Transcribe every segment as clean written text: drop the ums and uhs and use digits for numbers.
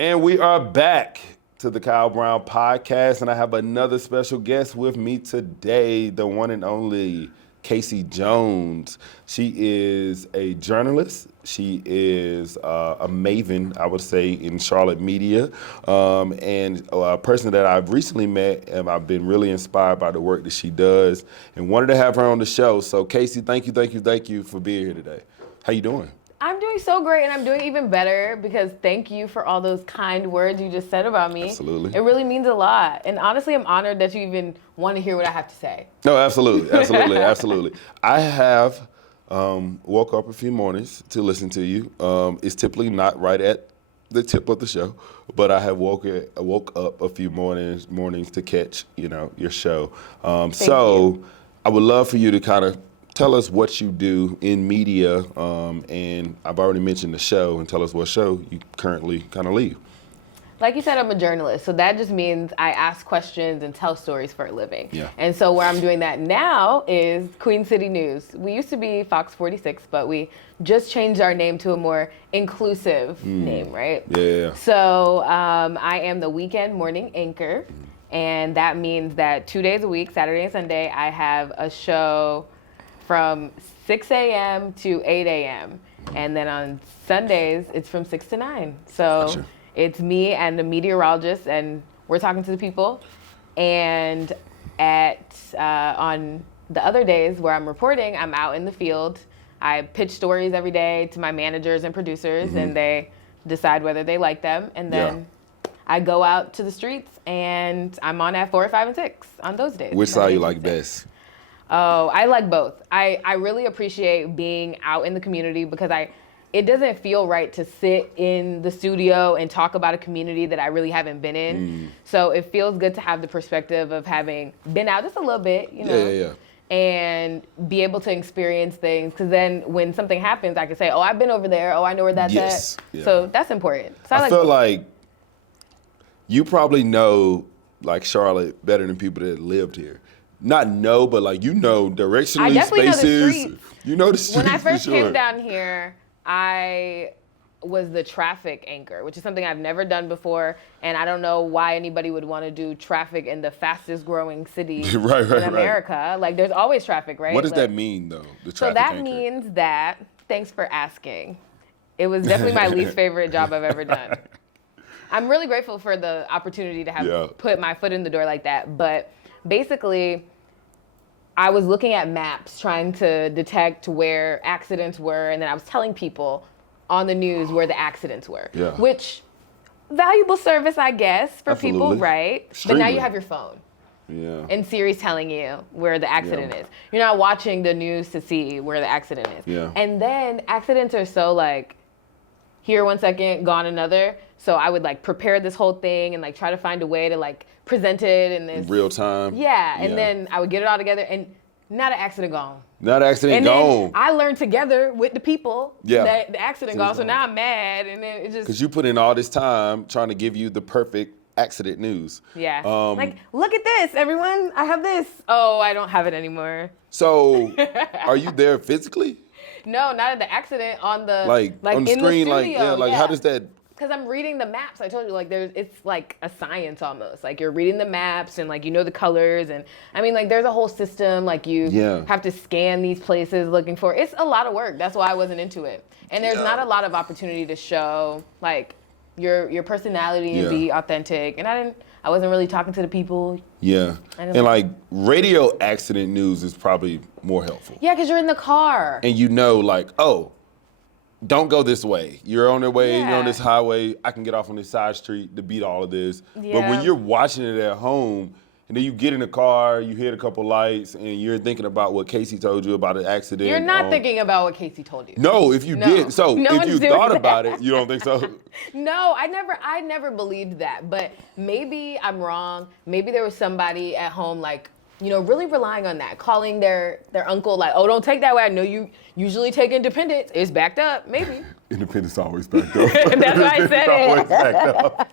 And we are back to the Kyle Brown Podcast, and I have another special guest with me today, the one and only Kaci Jones. She is a journalist. She is a maven, I would say, in Charlotte media, and a person that I've recently met, and I've been really inspired by the work that she does, and wanted to have her on the show. So, Kaci, thank you for being here today. How you doing? I'm doing so great, and I'm doing even better because thank you for all those kind words you just said about me. Absolutely. It really means a lot. And honestly, I'm honored that you even want to hear what I have to say. No, absolutely. I have woke up a few mornings to listen to you. It's typically not right at the tip of the show, but I have woke up a few mornings to catch, your show. Thank you. I would love for you to kind of tell us what you do in media, and I've already mentioned the show, and tell us what show you currently kind of lead. Like you said, I'm a journalist, so that just means I ask questions and tell stories for a living. Yeah. And so where I'm doing that now is Queen City News. We used to be Fox 46, but we just changed our name to a more inclusive name, right? Yeah. So I am the weekend morning anchor, and that means that 2 days a week, Saturday and Sunday, I have a show from 6 a.m. to 8 a.m. And then on Sundays, it's from 6 to 9. So Gotcha. It's me and a meteorologist, and we're talking to the people. And on the other days where I'm reporting, I'm out in the field. I pitch stories every day to my managers and producers, and they decide whether they like them. And then I go out to the streets, and I'm on at 4, 5, and 6 on those days. Which side you like best? Oh, I like both. I really appreciate being out in the community because it doesn't feel right to sit in the studio and talk about a community that I really haven't been in. So it feels good to have the perspective of having been out just a little bit, Yeah. and be able to experience things. Because then when something happens, I can say, oh, I've been over there. Oh, I know where that's Yes. at. Yeah. So that's important. So I feel like you probably know like Charlotte better than people that lived here. Not know, but like directionally, I definitely spaces. know the streets. You know the streets. When I first for sure. came down here, I was the traffic anchor, which is something I've never done before, and I don't know why anybody would want to do traffic in the fastest growing city in America. Right. Like, there's always traffic, right? What does that mean, though, the traffic So that anchor? means that, thanks for asking, it was definitely my least favorite job I've ever done. I'm really grateful for the opportunity to have put my foot in the door like that, but basically, I was looking at maps trying to detect where accidents were, and then I was telling people on the news where the accidents were. Yeah. Which, valuable service, I guess, for people, right? Extremely. But now you have your phone. Yeah. And Siri's telling you where the accident is. You're not watching the news to see where the accident is. Yeah. And then accidents are so like, here 1 second, gone another. So I would like prepare this whole thing and like try to find a way to like present it in this Real time. Yeah, and then I would get it all together, and not an accident gone. Not an accident and gone. Then I learned together with the people that the accident gone. So gone. now I'm mad, and then it just Because you put in all this time trying to give you the perfect accident news. Yeah. Like, look at this, everyone. I have this. Oh, I don't have it anymore. So, are you there physically? No, not at the accident. On the like on the in screen, the studio, how does that? Because I'm reading the maps. I told you, like, it's like a science almost. Like, you're reading the maps and, like, you know the colors. And, I mean, like, there's a whole system. Like, you have to scan these places looking for. It's a lot of work. That's why I wasn't into it. And there's not a lot of opportunity to show, like, your personality and be authentic. And I wasn't really talking to the people. Yeah. And, like, radio accident news is probably more helpful. Yeah, because you're in the car. And you know, like, oh, don't go this way. You're on the way, you're on this highway. I can get off on this side street to beat all of this. Yeah. But when you're watching it at home, and then you get in the car, you hit a couple lights, and you're thinking about what Kaci told you about an accident. You're not thinking about what Kaci told you. No, if you did. So if you thought about it, you don't think so? No, I never believed that. But maybe I'm wrong. Maybe there was somebody at home like, really relying on that, calling their uncle like, oh, don't take that way. I know you usually take Independence. It's backed up, maybe. Independence always backed up. That's why I said always backed up.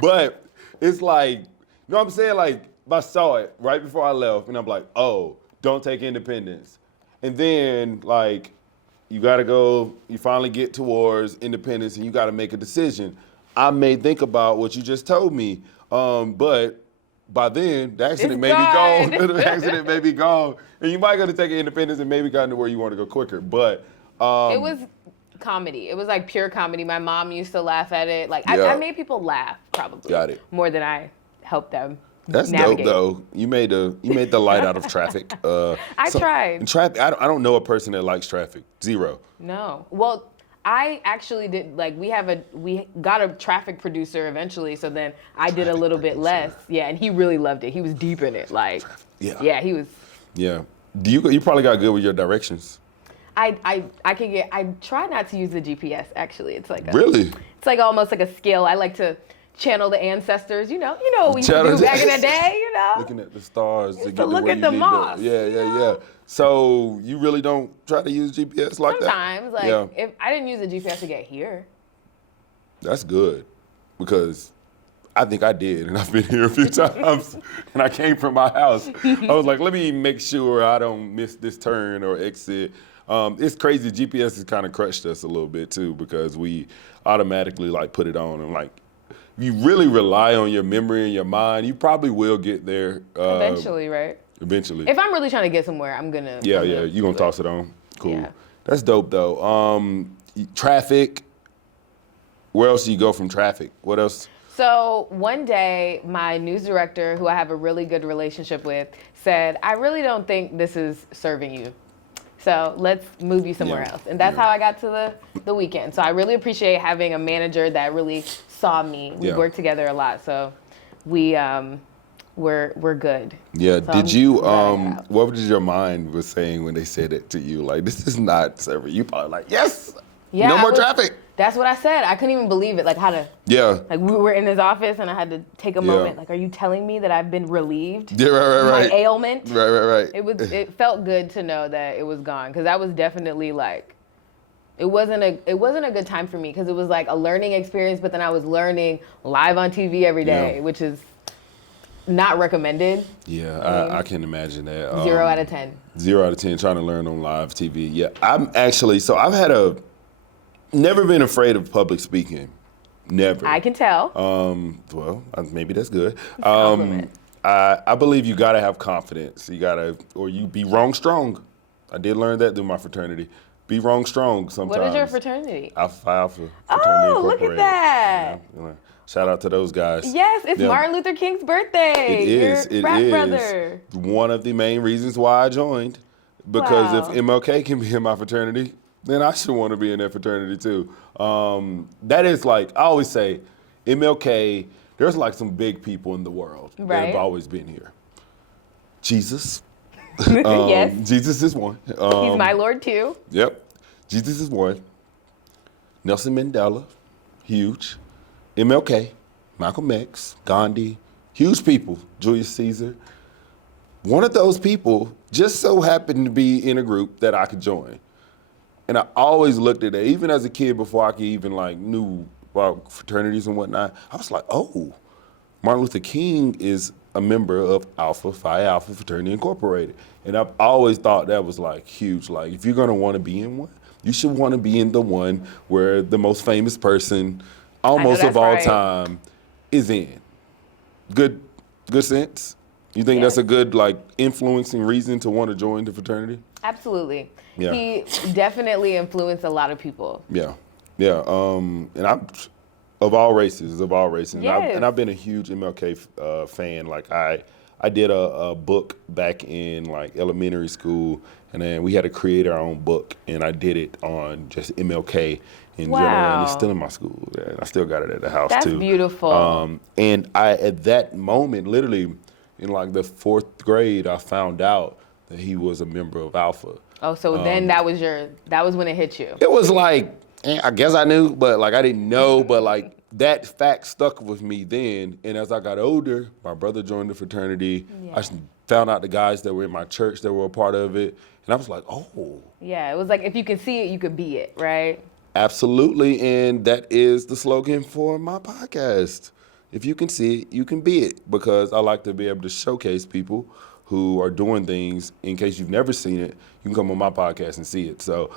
But it's like, you know what I'm saying? Like, I saw it right before I left, and I'm like, oh, don't take Independence. And then, like, you got to go, you finally get towards Independence, and you got to make a decision. I may think about what you just told me, but by then, the accident may be gone. The accident may be gone. And you might go to take independence and maybe gotten to where you want to go quicker. But it was comedy. It was like pure comedy. My mom used to laugh at it. Like I made people laugh probably. Got it. More than I helped them. That's navigate. Dope though. You made the light out of traffic. I tried. Traffic. I don't know a person that likes traffic. Zero. No. Well, I actually did, like, we got a traffic producer eventually, so then I did a little bit less. Yeah, and he really loved it. He was deep in it. Like, yeah, he was. Yeah. You probably got good with your directions. I try not to use the GPS, actually. It's like really? It's like almost like a skill. I like to channel the ancestors, you know what we used to do back in the day, you know? Looking at the stars to get to look at the moss. Yeah. So you really don't try to use GPS like Sometimes, that? Sometimes, if I didn't use the GPS to get here. That's good, because I think I did, and I've been here a few times, and I came from my house. I was like, let me make sure I don't miss this turn or exit. It's crazy, GPS has kind of crushed us a little bit too, because we automatically like put it on, and like, if you really rely on your memory and your mind, you probably will get there. Eventually, right? Eventually. If I'm really trying to get somewhere, I'm gonna. Yeah, you're gonna toss it on. Cool. Yeah. That's dope though. Traffic. Where else do you go from traffic? What else? So one day, my news director, who I have a really good relationship with, said, I really don't think this is serving you. So let's move you somewhere else. And that's how I got to the weekend. So I really appreciate having a manager that really saw me. We worked together a lot. So we're good. Yeah. So did you what was your mind was saying when they said it to you? Like, this is not serving you. Probably like, yes. Yeah, no more traffic. That's what I said. I couldn't even believe it. Like, how to. Yeah. Like, we were in his office and I had to take a moment. Like, are you telling me that I've been relieved? Yeah, right. My ailment? Right. It felt good to know that it was gone, because that was definitely like, it wasn't a good time for me, because it was like a learning experience, but then I was learning live on TV every day, which is not recommended. Yeah, I can imagine that. 0 out of 10. 0 out of 10 trying to learn on live TV. Yeah, I've never been afraid of public speaking. Never. I can tell. Well, maybe that's good. I believe you gotta have confidence. Or you be wrong strong. I did learn that through my fraternity. Be wrong strong sometimes. What is your fraternity? Alpha Phi Alpha. Oh, look at that. Yeah. Shout out to those guys. Yes, it's Martin Luther King's birthday. It is. Your frat brother. One of the main reasons why I joined. Because if MLK can be in my fraternity, then I should want to be in that fraternity too. That is like, I always say, MLK, there's like some big people in the world that have always been here. Jesus. Yes. Jesus is one. He's my Lord too. Yep. Jesus is one. Nelson Mandela, huge. MLK, Malcolm X, Gandhi, huge people. Julius Caesar. One of those people just so happened to be in a group that I could join. And I always looked at it, even as a kid, before I could even like knew about fraternities and whatnot. I was like, oh, Martin Luther King is a member of Alpha Phi Alpha Fraternity Incorporated. And I've always thought that was like huge. Like, if you're gonna wanna be in one, you should wanna be in the one where the most famous person almost of all time is in. Good sense? You think that's a good like influencing reason to want to join the fraternity? Absolutely. Yeah. He definitely influenced a lot of people. Yeah. And I'm of all races. Yes. And I've been a huge MLK fan. Like I did a book back in like elementary school, and then we had to create our own book, and I did it on just MLK in general, and it's still in my school. And I still got it at the house too. That's beautiful. And I, at that moment, literally in like the 4th grade, I found out that he was a member of Alpha. Oh, so then that was when it hit you. It was like, I guess I knew, but like I didn't know, but like that fact stuck with me then. And as I got older, my brother joined the fraternity. Yeah. I found out the guys that were in my church that were a part of it. And I was like, oh. Yeah, it was like, if you can see it, you could be it, right? Absolutely. And that is the slogan for my podcast. If you can see it, you can be it. Because I like to be able to showcase people who are doing things. In case you've never seen it, you can come on my podcast and see it. So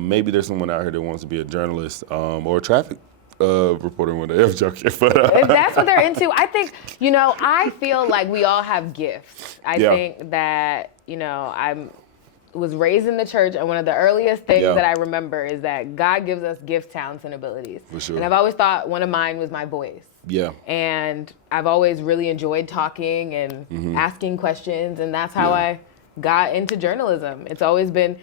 maybe there's someone out here that wants to be a journalist or a traffic reporter one day. I'm joking. But, If that's what they're into, I think, I feel like we all have gifts. I think that, I was raised in the church, and one of the earliest things that I remember is that God gives us gifts, talents, and abilities. For sure. And I've always thought one of mine was my voice. Yeah. And I've always really enjoyed talking and asking questions, and that's how I got into journalism. It's always been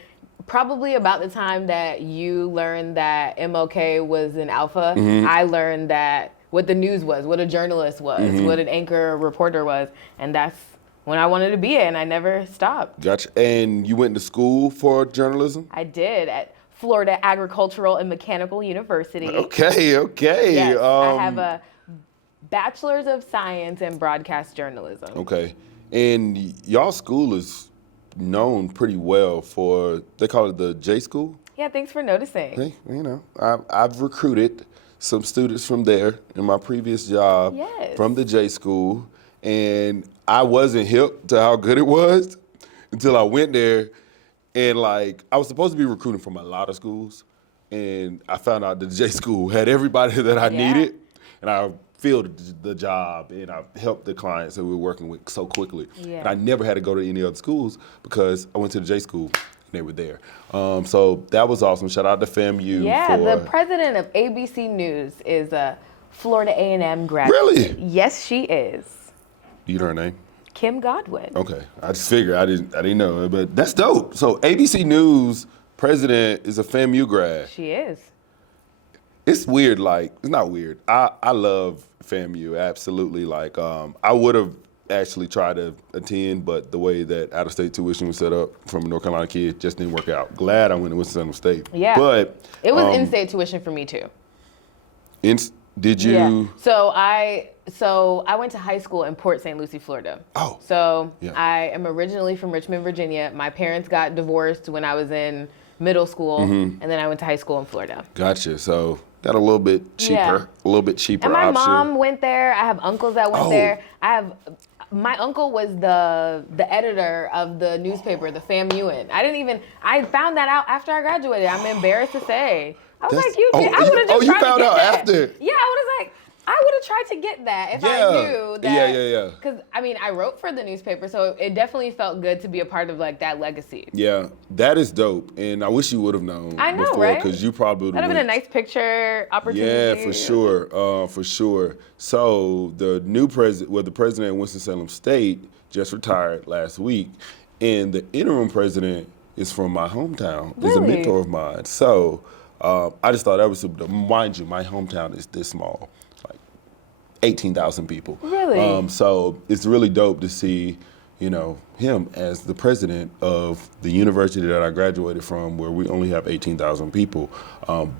probably about the time that you learned that MLK was an alpha. I learned that what the news was, what a journalist was, what an anchor reporter was, and that's when I wanted to be it, and I never stopped. Gotcha. And you went to school for journalism? I did at Florida Agricultural and Mechanical University. Okay. Yes, I have a Bachelor's of Science in Broadcast Journalism. Okay. And y'all school is known pretty well for, they call it the J School? Yeah, thanks for noticing. Hey, I've recruited some students from there in my previous job from the J School, and I wasn't hip to how good it was until I went there, and I was supposed to be recruiting from a lot of schools, and I found out that the J School had everybody that I needed, and I filled the job, and I helped the clients that we were working with so quickly. Yeah. And I never had to go to any other schools because I went to the J School and they were there. So that was awesome. Shout out to FAMU. Yeah, the president of ABC News is a Florida A&M graduate. Really? Yes, she is. Do you know her name? Kim Godwin. Okay, I just figured I didn't know, but that's dope. So ABC News president is a FAMU grad. She is. It's weird, it's not weird. I love FAMU, absolutely. I would have actually tried to attend, but the way that out-of-state tuition was set up from a North Carolina kid just didn't work out. Glad I went to Winston-Salem State. Yeah, but it was in-state tuition for me too. Did you? Yeah. So I went to high school in Port St. Lucie, Florida. Oh. So I am originally from Richmond, Virginia. My parents got divorced when I was in middle school, and then I went to high school in Florida. Gotcha. So got a little bit cheaper, And my mom went there. I have uncles that went there. My uncle was the editor of the newspaper, the FAMUan. I found that out after I graduated. I'm embarrassed to say. I was I would have just tried to get that. After? Yeah, I would have tried to get that if I knew that. Yeah. Because, I wrote for the newspaper, so it definitely felt good to be a part of, that legacy. Yeah, that is dope. And I wish you would have known before, right? because you probably would have been a nice picture opportunity. Yeah, for sure. So the president of Winston-Salem State just retired last week, and the interim president is from my hometown. Really? Is a mentor of mine. So I just thought that was super dope. Mind you, my hometown is this small. 18,000 people. Really? So it's really dope to see, him as the president of the university that I graduated from, where we only have 18,000 people.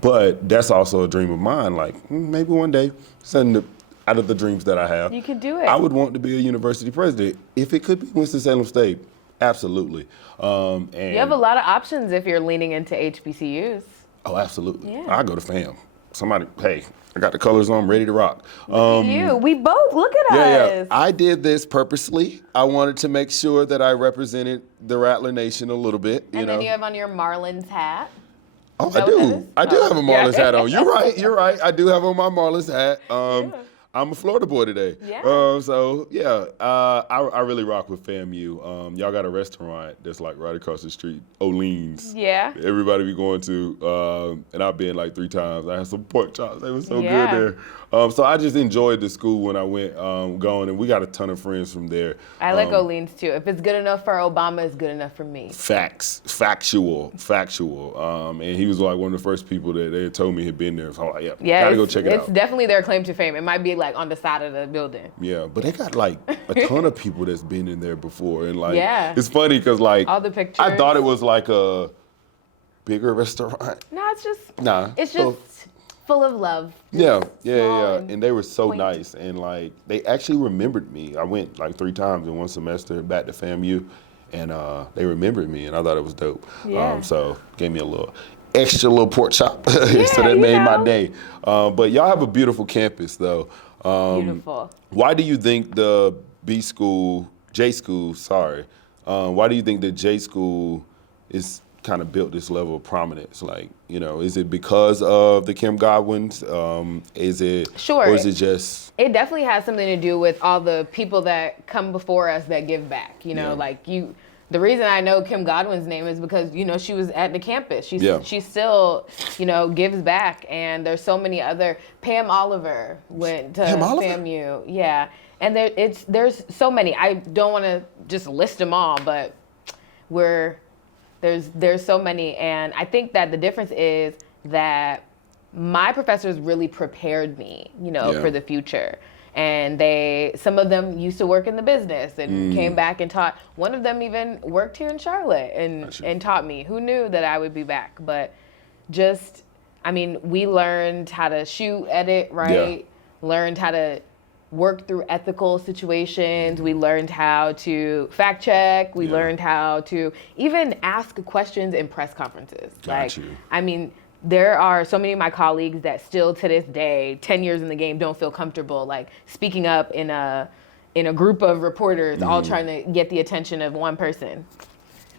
But that's also a dream of mine. Maybe one day, something out of the dreams that I have. You could do it. I would want to be a university president. If it could be Winston-Salem State, absolutely. And you have a lot of options if you're leaning into HBCUs. Oh, absolutely. Yeah. I go to FAM. Somebody, hey, I got the colors on, I'm ready to rock. Look at you. We both, look at us. Yeah. I did this purposely. I wanted to make sure that I represented the Rattler Nation a little bit. And then you have on your Marlins hat. Oh, I do. I do have a Marlins hat on. You're right. I do have on my Marlins hat. I'm a Florida boy today. Yeah. I really rock with FAMU. Y'all got a restaurant that's right across the street, O'Lean's. Yeah. Everybody be going to, and I've been 3 times. I had some pork chops. They were so good there. So I just enjoyed the school when I went going, and we got a ton of friends from there. I like O'Lean's too. If it's good enough for Obama, it's good enough for me. Factual. And he was one of the first people that they had told me had been there. So I'm gotta go check it out. It's definitely their claim to fame. It might be on the side of the building. Yeah, but they got a ton of people that's been in there before, and it's funny because all the pictures. I thought it was a bigger restaurant. No, it's just full of love. Yeah. And they were so nice, and they actually remembered me. I went 3 times in one semester back to FAMU, and they remembered me, and I thought it was dope. Yeah. So gave me a little pork chop, so that made my day. But y'all have a beautiful campus, though. Beautiful. Why do you think the J School, why do you think the J School is kind of built this level of prominence? Like, you know, is it because of the Kim Godwins? Is it, sure, or is it just? It definitely has something to do with all the people that come before us that give back. You know, like the reason I know Kim Godwin's name is because, you know, she was at the campus. She still, you know, gives back. And there's so many other. Pam Oliver went to FAMU. Yeah. And there's so many. I don't want to just list them all, but there's so many. And I think that the difference is that my professors really prepared me, you know, for the future. And some of them used to work in the business and came back and taught. One of them even worked here in Charlotte and taught me. Who knew that I would be back? But we learned how to shoot, edit, right? Yeah. Learned how to work through ethical situations. We learned how to fact check. We learned how to even ask questions in press conferences. There are so many of my colleagues that still to this day, 10 years in the game, don't feel comfortable like speaking up in a group of reporters all trying to get the attention of one person.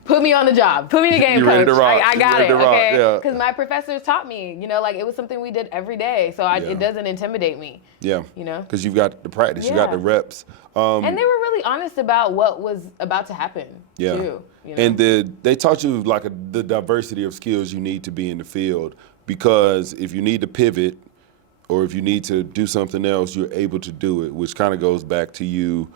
Put me on the job. Put me in the game, coach. I got it, okay? Because my professors taught me, you know, like it was something we did every day. So it doesn't intimidate me. Yeah. You know? Because you've got the practice. You got the reps. And they were really honest about what was about to happen, too. You know? And they taught you like the diversity of skills you need to be in the field, because if you need to pivot or if you need to do something else, you're able to do it, which kind of goes back to you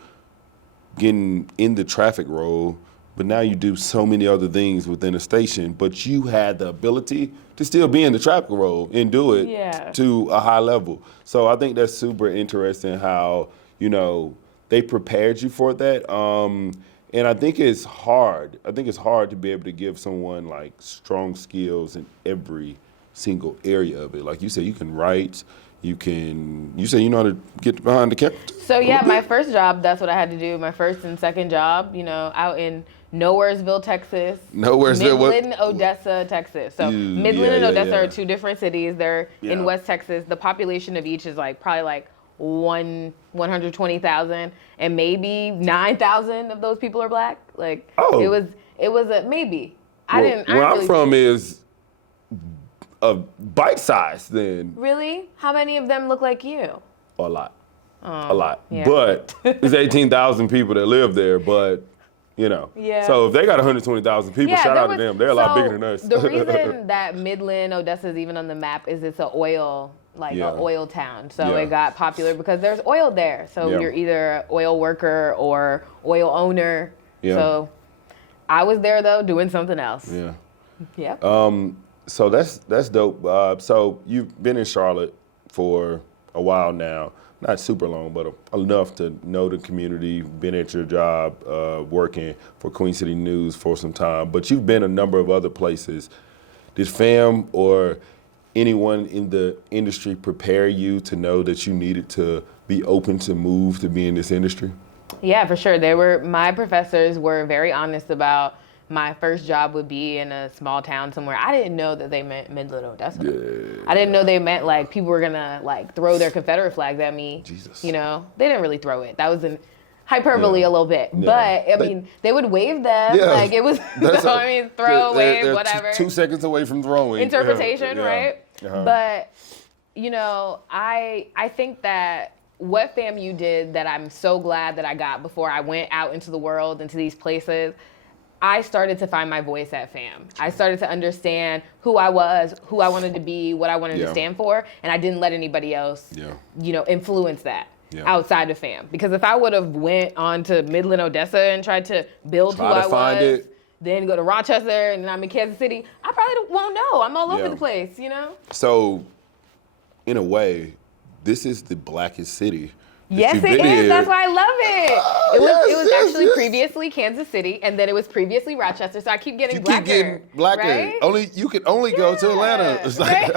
getting in the traffic role. But now you do so many other things within a station, but you had the ability to still be in the traffic role and do it to a high level. So I think that's super interesting how, you know, they prepared you for that. And I think it's hard. I think it's hard to be able to give someone like strong skills in every single area of it. Like you said, you can write, you say you know how to get behind the camera. So yeah, my first job, that's what I had to do. My first and second job, you know, out in Nowheresville, Texas. Midland, Odessa, Texas. So Midland and Odessa are two different cities. They're in West Texas. The population of each is probably 120,000, and maybe 9,000 of those people are black. Like it was a maybe. Where I'm from is a bite size then. Really? How many of them look like you? A lot. A lot. Yeah. But there's 18,000 people that live there, but you know. Yeah. So if they got 120,000 people, shout out to them. They're a lot bigger than us. The reason that Midland, Odessa is even on the map is it's an oil town. So it got popular because there's oil there. So you're either an oil worker or oil owner. Yeah. So I was there though doing something else. Yeah. Yeah. So that's dope. So you've been in Charlotte for a while now. Not super long, but enough to know the community, been at your job, working for Queen City News for some time, but you've been a number of other places. Did FAM or anyone in the industry prepare you to know that you needed to be open to move to be in this industry? Yeah, for sure. My professors were very honest about my first job would be in a small town somewhere. I didn't know that they meant Midland, Odessa. Yeah. I didn't know they meant like people were gonna like throw their Confederate flags at me. Jesus. You know, they didn't really throw it. That was an hyperbole a little bit. Yeah. But I mean, they would wave them. Yeah. Like it was, throw, wave, whatever. 2 seconds away from throwing. Interpretation, right? Uh-huh. But, you know, I think that what FAMU did that I'm so glad that I got before I went out into the world, into these places, I started to find my voice at FAM. I started to understand who I was, who I wanted to be, what I wanted to stand for, and I didn't let anybody else, you know, influence that outside of FAM. Because if I would have went on to Midland, Odessa and tried to build who I was, then go to Rochester and then I'm in Kansas City, I probably won't know. I'm all over the place, you know? So, in a way, this is the blackest city. Yes, it is. That's why I love it. It was actually previously Kansas City, and then it was previously Rochester. So I keep getting blacker. You keep getting blacker. Right? You can only go to Atlanta. It's like,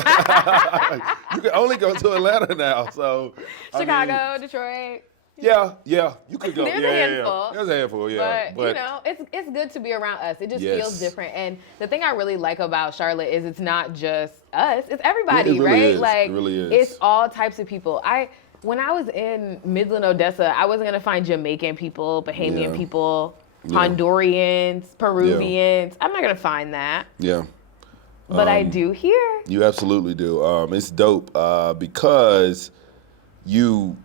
you can only go to Atlanta now. So Chicago, Detroit. Yeah, you could go. There's a handful. There's a handful, But you know, it's good to be around us. It just feels different. And the thing I really like about Charlotte is it's not just us. It's everybody, it really right? Is. Like it really is. It's all types of people. When I was in Midland, Odessa, I wasn't gonna find Jamaican people, Bahamian people. Hondurans, Peruvians. I'm not going to find that. Yeah. But I do here. You absolutely do. It's dope because you've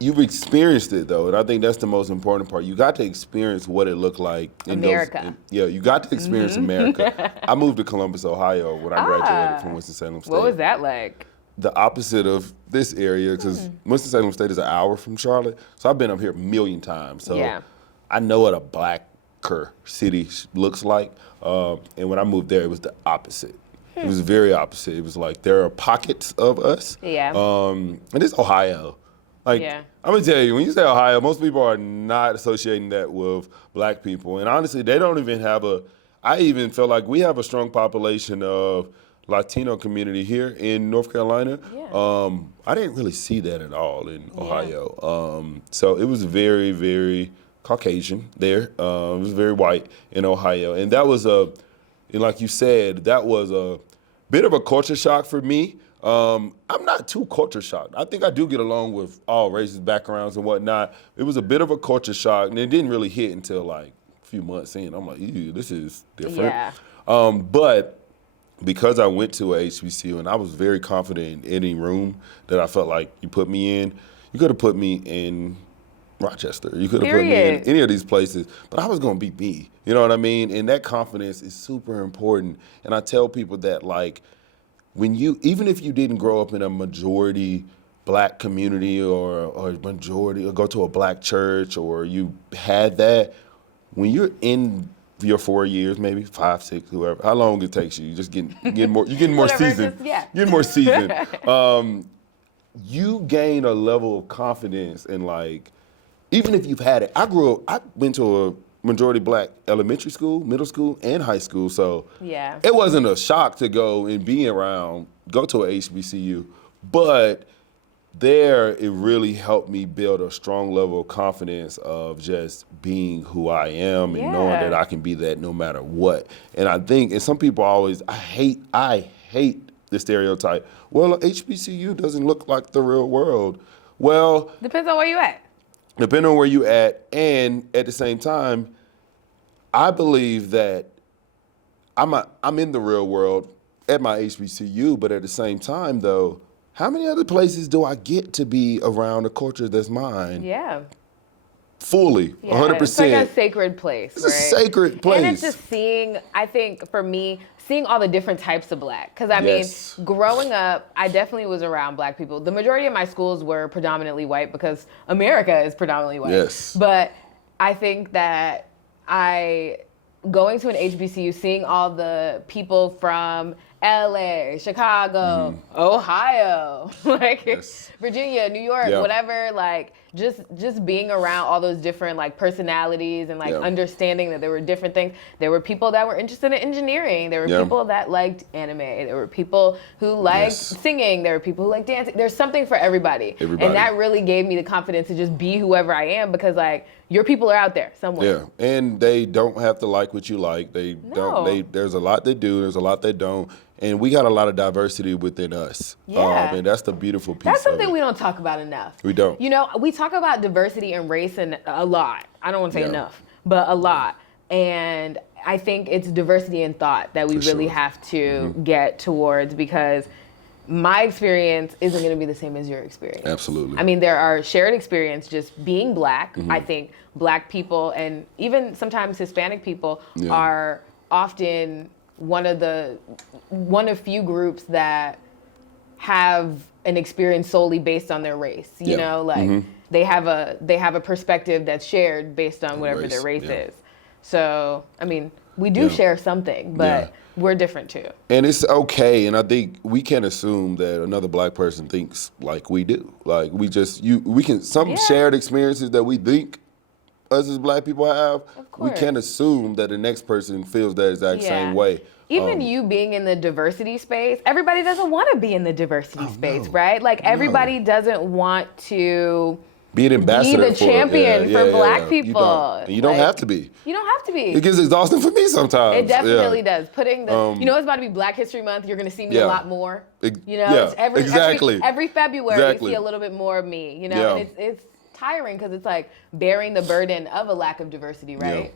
experienced it though, and I think that's the most important part. You got to experience what it looked like in America. You got to experience America. I moved to Columbus, Ohio when I graduated from Winston-Salem State. What was that like? The opposite of this area, because Winston-Salem State is an hour from Charlotte, so I've been up here a million times. So I know what a blacker city looks like. And when I moved there, it was the opposite. It was very opposite. It was like there are pockets of us. Yeah. And it's Ohio. Like, I'm gonna tell you, when you say Ohio, most people are not associating that with black people. And honestly, they don't even have I even feel like we have a strong population of Latino community here in North Carolina. Yeah. I didn't really see that at all in Ohio. So it was very, very Caucasian there. It was very white in Ohio. And that was and like you said, that was a bit of a culture shock for me. I'm not too culture shocked. I think I do get along with all races, backgrounds, and whatnot. It was a bit of a culture shock, and it didn't really hit until like a few months in. I'm like, ew, this is different. Yeah. But because I went to a HBCU and I was very confident in any room that I felt like you put me in, you could have put me in Rochester. You could have put me in any of these places, but I was going to be me. You know what I mean? And that confidence is super important. And I tell people that, like, even if you didn't grow up in a majority black community or majority, or go to a black church, or you had that, when you're in your 4 years, maybe 5, 6, whoever, how long it takes you, you just getting more, you're getting more seasoned. Getting more seasoned. You gain a level of confidence, and like, even if you've had it, I went to a majority black elementary school, middle school, and high school. So it wasn't a shock to go and go to a HBCU, but there it really helped me build a strong level of confidence of just being who I am and knowing that I can be that no matter what. And I think, and some people always, I hate the stereotype, well, HBCU doesn't look like the real world. Well, depends on where you at. Depending on where you at, and at the same time, I believe that I'm in the real world at my HBCU, but at the same time, though, how many other places do I get to be around a culture that's mine? Yeah. Fully, 100%. It's like a sacred place, It's a sacred place. And it's just I think for me, seeing all the different types of black. Because I mean, growing up, I definitely was around black people. The majority of my schools were predominantly white because America is predominantly white. Yes. But I think that going to an HBCU, seeing all the people from LA, Chicago, Ohio, Virginia, New York, whatever, like just being around all those different like personalities and like understanding that there were different things. There were people that were interested in engineering. There were people that liked anime. There were people who liked singing. There were people who liked dancing. There's something for everybody. And that really gave me the confidence to just be whoever I am, because like your people are out there somewhere. Yeah, and they don't have to like what you like. There's a lot they do. There's a lot they don't. And we got a lot of diversity within us. And that's the beautiful piece. That's something we don't talk about enough. We don't. You know, we talk about diversity and race and a lot. I don't want to say enough, but a lot. And I think it's diversity in thought that we really have to get towards, because my experience isn't going to be the same as your experience. Absolutely. I mean, there are shared experience just being black. I think black people and even sometimes Hispanic people are often one of few groups that have an experience solely based on their race. You know, like they have a perspective that's shared based on whatever their race is. So, I mean, we do share something, but we're different too. And it's okay, and I think we can't assume that another black person thinks like we do. Like we can shared experiences that we think us as black people have, we can't assume that the next person feels that exact same way. Even you being in the diversity space, everybody doesn't want to be in the diversity space, right? Like everybody doesn't want to be an ambassador, be the champion for black people. You don't have to be. You don't have to be. It gets exhausting for me sometimes. It definitely does. Putting the, it's about to be Black History Month. You're going to see me a lot more. You know, it's every February you see a little bit more of me. You know, and tiring because it's like bearing the burden of a lack of diversity, right?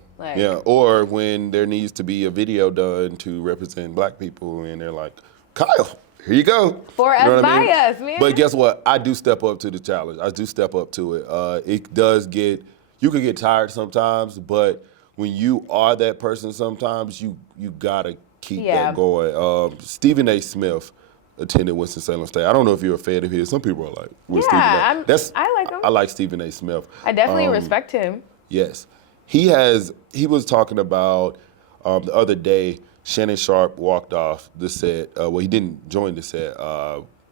Or when there needs to be a video done to represent Black people, and they're like, Kyle, here you go. For us, by us, man. But guess what? I do step up to the challenge. I do step up to it. It does you can get tired sometimes, but when you are that person sometimes, you gotta keep that going. Stephen A. Smith attended Winston-Salem State. I don't know if you're a fan of his. Some people are like, I like him. I like Stephen A. Smith. I definitely respect him. Yes. He was talking about the other day, Shannon Sharp walked off the set. He didn't join the set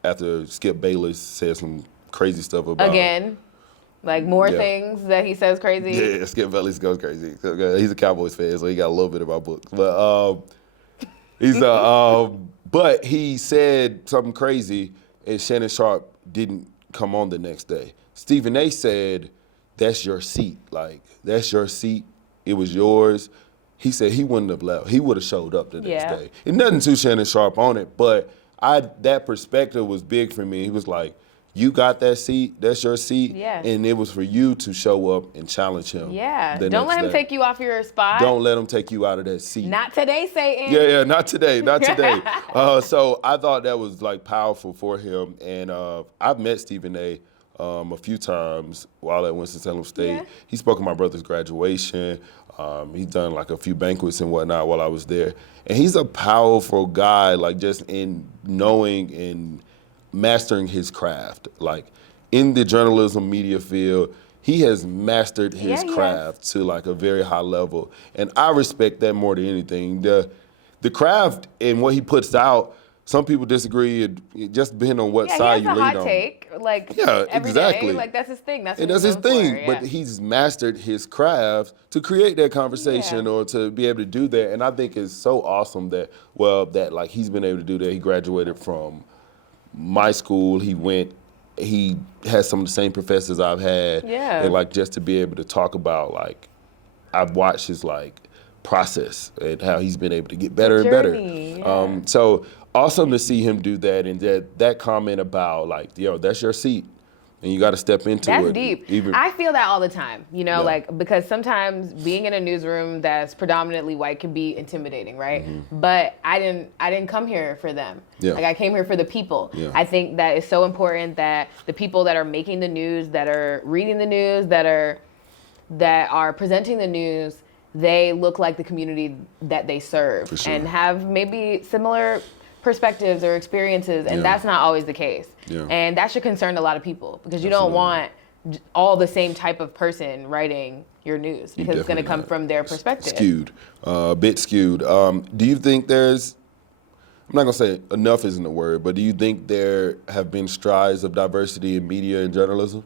after Skip Bayless said some crazy stuff about... Again? Like more things that he says crazy? Yeah, Skip Bayless goes crazy. He's a Cowboys fan, so he got a little bit of our books. But but he said something crazy, and Shannon Sharp didn't come on the next day. Stephen A. said, that's your seat. Like, that's your seat. It was yours. He said he wouldn't have left. He would have showed up the next day. And nothing too Shannon Sharp on it, but that perspective was big for me. He was like, you got that seat, that's your seat, and it was for you to show up and challenge him. Yeah, don't let him take you off your spot. Don't let him take you out of that seat. Not today, Satan. Yeah, not today, not today. So I thought that was like powerful for him, and I've met Stephen A. A few times while at Winston-Salem State. Yeah. He spoke at my brother's graduation. He's done like a few banquets and whatnot while I was there. And he's a powerful guy, like just in knowing and mastering his craft. Like in the journalism media field, he has mastered his craft to like a very high level. And I respect that more than anything. The craft and what he puts out, some people disagree. It just depending on what side you lean on. He has a hot take, like every day. Like that's his thing. That's his thing. But he's mastered his craft to create that conversation or to be able to do that. And I think it's so awesome that like he's been able to do that. He graduated from my school. He has some of the same professors I've had. Yeah. And like just to be able to talk about like I've watched his like process and how he's been able to get better and better. So awesome to see him do that, and that comment about like, that's your seat, and you got to step into it. That's deep. I feel that all the time, like because sometimes being in a newsroom that's predominantly white can be intimidating, right? Mm-hmm. But I didn't come here for them. Yeah. Like I came here for the people. Yeah. I think that it's so important that the people that are making the news, that are reading the news, that are presenting the news, they look like the community that they serve and have maybe similar perspectives or experiences, and that's not always the case. Yeah. And that should concern a lot of people because you don't want all the same type of person writing your news because it's going to come from their perspective. Skewed, a bit skewed. Do you think there's, I'm not going to say enough isn't the word, but do you think there have been strides of diversity in media and journalism?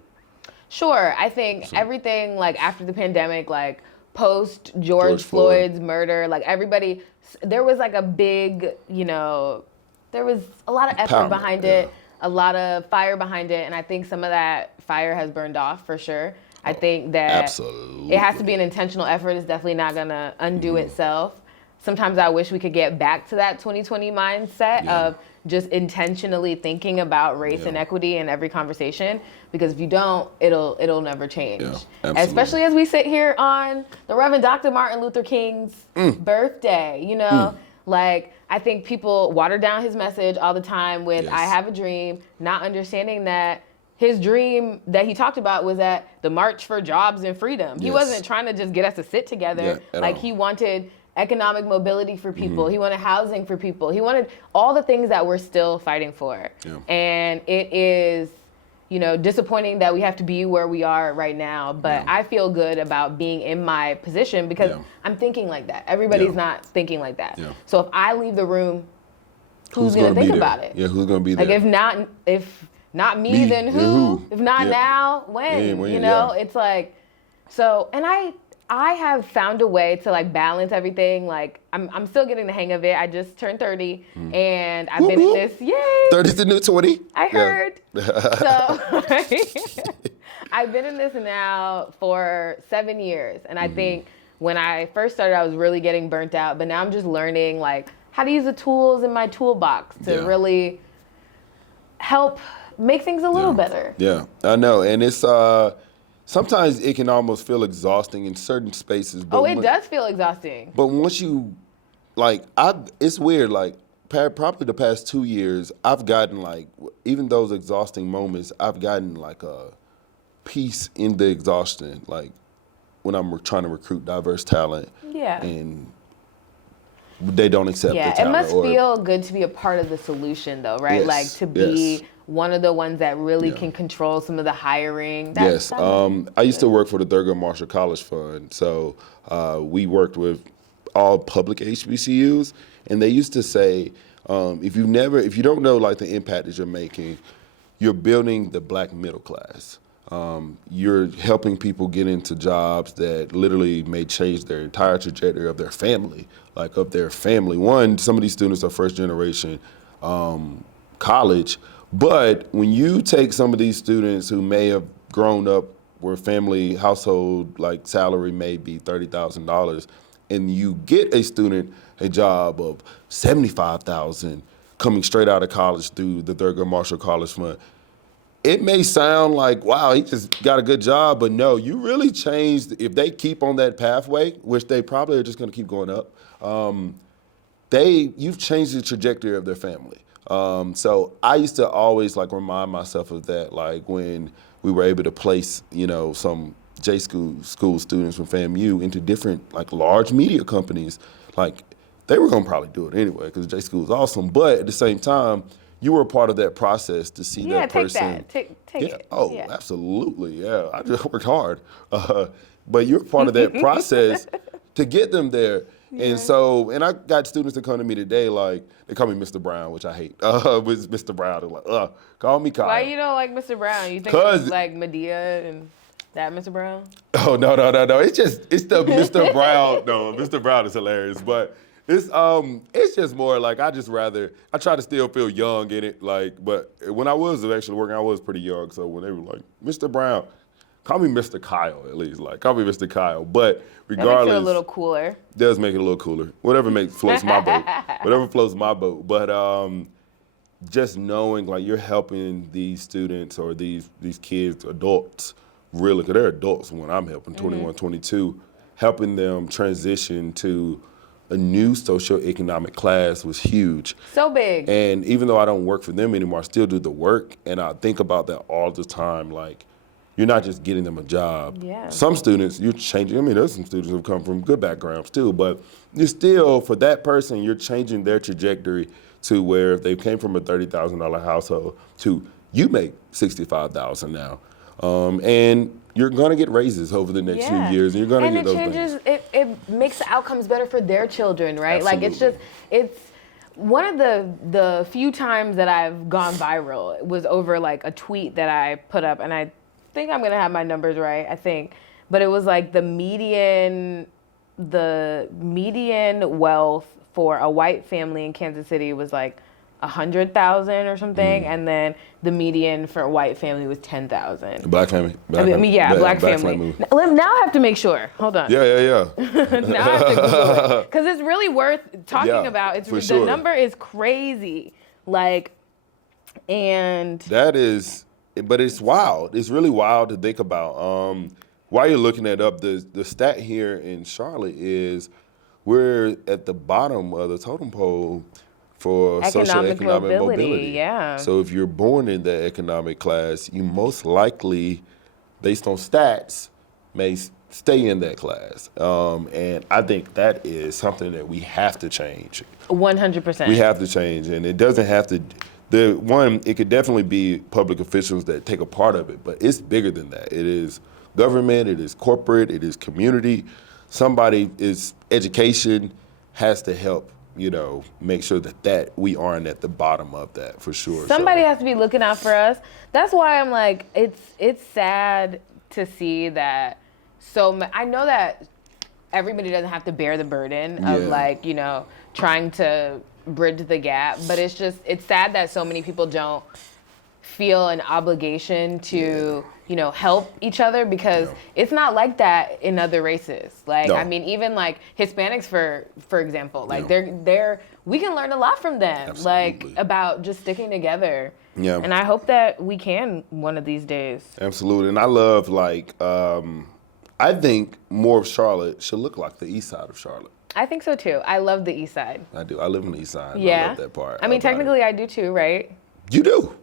Sure. I think everything like after the pandemic, like post George Floyd's murder, like everybody, there was like a big, there was a lot of effort behind it, a lot of fire behind it, and I think some of that fire has burned off for sure. I think that it has to be an intentional effort. It's definitely not going to undo itself. Sometimes I wish we could get back to that 2020 mindset of just intentionally thinking about race and equity in every conversation, because if you don't, it'll never change. Yeah, especially as we sit here on the Reverend Dr. Martin Luther King's birthday, like I think people water down his message all the time with I have a dream, not understanding that his dream that he talked about was at the March for Jobs and Freedom. He wasn't trying to just get us to sit together. He wanted economic mobility for people. He wanted housing for people. He wanted all the things that we're still fighting for. Yeah. And it is, disappointing that we have to be where we are right now. But I feel good about being in my position because I'm thinking like that. Everybody's not thinking like that. Yeah. So if I leave the room, who's going to think about it? Yeah, who's going to be there? Like if not me, then who? If not now, when? It's like, so, and I have found a way to like balance everything. Like I'm still getting the hang of it. I just turned 30 and I've been in this, 30's the new 20. I heard. So I've been in this now for 7 years. And I think when I first started, I was really getting burnt out, but now I'm just learning like how to use the tools in my toolbox to really help make things a little better. Yeah, I know. And it's, sometimes it can almost feel exhausting in certain spaces. But it does feel exhausting. But once you, it's weird, probably the past 2 years, I've gotten even those exhausting moments, I've gotten a peace in the exhaustion, when I'm trying to recruit diverse talent. Yeah. And they don't accept the talent. Yeah, it must feel good to be a part of the solution, though, right? Yes, to be one of the ones that really can control some of the hiring. Yes. I used to work for the Thurgood Marshall College Fund. So we worked with all public HBCUs. And they used to say, if you don't know the impact that you're making, you're building the black middle class. You're helping people get into jobs that literally may change their entire trajectory of their family, One, some of these students are first generation college, but when you take some of these students who may have grown up where family household salary may be $30,000, and you get a student a job of $75,000 coming straight out of college through the Thurgood Marshall College Fund. It may sound like, wow, he just got a good job, but no, you really changed. If they keep on that pathway, which they probably are just going to keep going up, you've changed the trajectory of their family. So I used to always remind myself of that, when we were able to place, some J school students from FAMU into different large media companies. They were going to probably do it anyway because J school is awesome, but at the same time, you were a part of that process to see that person. Take it. Oh, yeah. Absolutely. Yeah, I just worked hard. But you're part of that process to get them there. Yeah. And I got students that come to me today, they call me Mr. Brown, which I hate. With Mr. Brown, they're call me Kyle. Why you don't like Mr. Brown? You think it's Medea and that Mr. Brown? Oh, no. It's the Mr. Brown. No, Mr. Brown is hilarious, but it's just more I try to still feel young in it. But when I was actually working, I was pretty young. So when they were Mr. Brown, call me Mr. Kyle at least. Call me Mr. Kyle. But regardless, that makes it a little cooler. Does make it a little cooler. Whatever floats my boat. Whatever floats my boat. But just knowing you're helping these students or these kids, adults, really, because they're adults when I'm helping, 21, 22, helping them transition to a new socioeconomic class was huge. So big. And even though I don't work for them anymore, I still do the work. And I think about that all the time. You're not just getting them a job. Yeah. Some students, you're changing. There's some students who come from good backgrounds too, but you're still, for that person, you're changing their trajectory to where if they came from a $30,000 household to you make $65,000 now. And you're going to get raises over the next few years, and you're going to get those things. It makes the outcomes better for their children, right? Absolutely. It's one of the few times that I've gone viral. It was over a tweet that I put up, and I think I'm going to have my numbers right, I think. But it was the median wealth for a white family in Kansas City was 100,000 or something, and then the median for a white family was 10,000. Black family. Black family. Now I have to make sure. Hold on. Yeah. Now I have to Google it because it's really worth talking about. The number is crazy. And that is, but it's wild. It's really wild to think about. While you're looking that up, the stat here in Charlotte is we're at the bottom of the totem pole for socioeconomic mobility. Yeah. So if you're born in that economic class, you most likely, based on stats, may stay in that class. And I think that is something that we have to change. 100%. We have to change, and it doesn't have to. It could definitely be public officials that take a part of it, but it's bigger than that. It is government, it is corporate, it is community. Education has to help, make sure that we aren't at the bottom of that for sure. Somebody has to be looking out for us. That's why I'm it's sad to see that. I know that everybody doesn't have to bear the burden of trying to bridge the gap, but it's sad that so many people don't feel an obligation to help each other, because it's not like that in other races. Even Hispanics for example, we can learn a lot from them. Absolutely. About just sticking together. Yeah. And I hope that we can one of these days. Absolutely. And I love, like, I think more of Charlotte should look like the east side of Charlotte. I think so too. I love the east side. I do. I live on the east side. Yeah. I love that part. I mean, technically I do too, right? You do.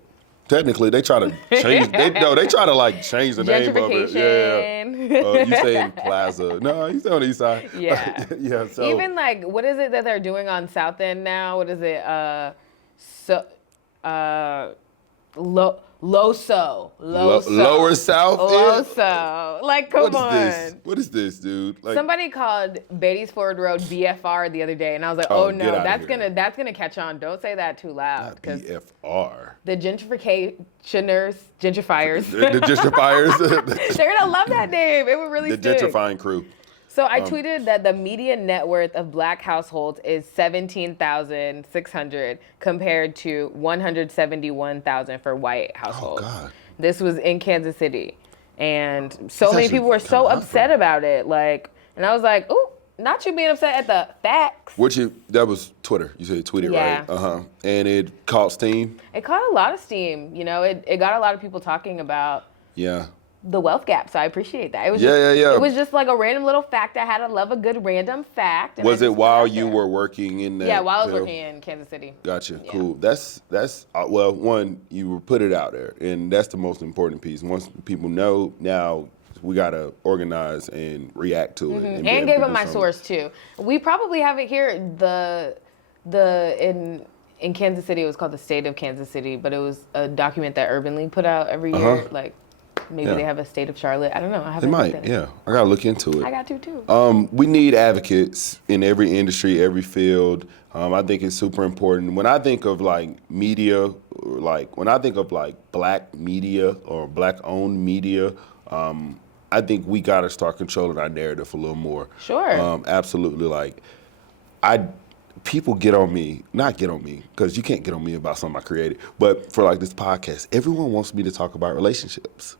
Technically, they try to change. They try to like change the name of it. Yeah. You say in Plaza. No, you stay on the east side. Yeah. Yeah. So even like, what is it that they're doing on South End now? What is it? Lower South. Loso. Like, come on. What is this, dude? Like, somebody called Beatties Ford Road BFR the other day, and I was like, oh no, that's gonna catch on. Don't say that too loud. Not BFR. The gentrifiers. The gentrifiers. They're gonna love that name. It would really the stick. gentrifying crew. So I tweeted that the median net worth of Black households is $17,600 compared to $171,000 for white households. Oh God. This was in Kansas City, and so many people were so upset about it. Like, and I was like, "Ooh, not you being upset at the facts." That was Twitter. You said tweeted, yeah. Right? And it caught steam. It caught a lot of steam. You know, it got a lot of people talking about. Yeah. The wealth gap, so I appreciate that. It was It was just like a random little fact I had. I love a good random fact. Was it while you were working in that? Yeah, while I was working in Kansas City. Gotcha. Yeah. Cool. That's well, one, you put it out there, and that's the most important piece. Once people know, now we gotta organize and react to it. And gave them my source too. We probably have it here. In Kansas City, it was called the State of Kansas City, but it was a document that Urban League put out every year, like. Maybe they have a State of Charlotte. I don't know. I haven't. They might. Yeah, I gotta look into it. I got to too. We need advocates in every industry, every field. I think it's super important. When I think of like media, when I think of like Black media or Black-owned media, I think we gotta start controlling our narrative a little more. Sure. Absolutely. Like, people get on me, not get on me, because you can't get on me about something I created, but for like this podcast, everyone wants me to talk about relationships.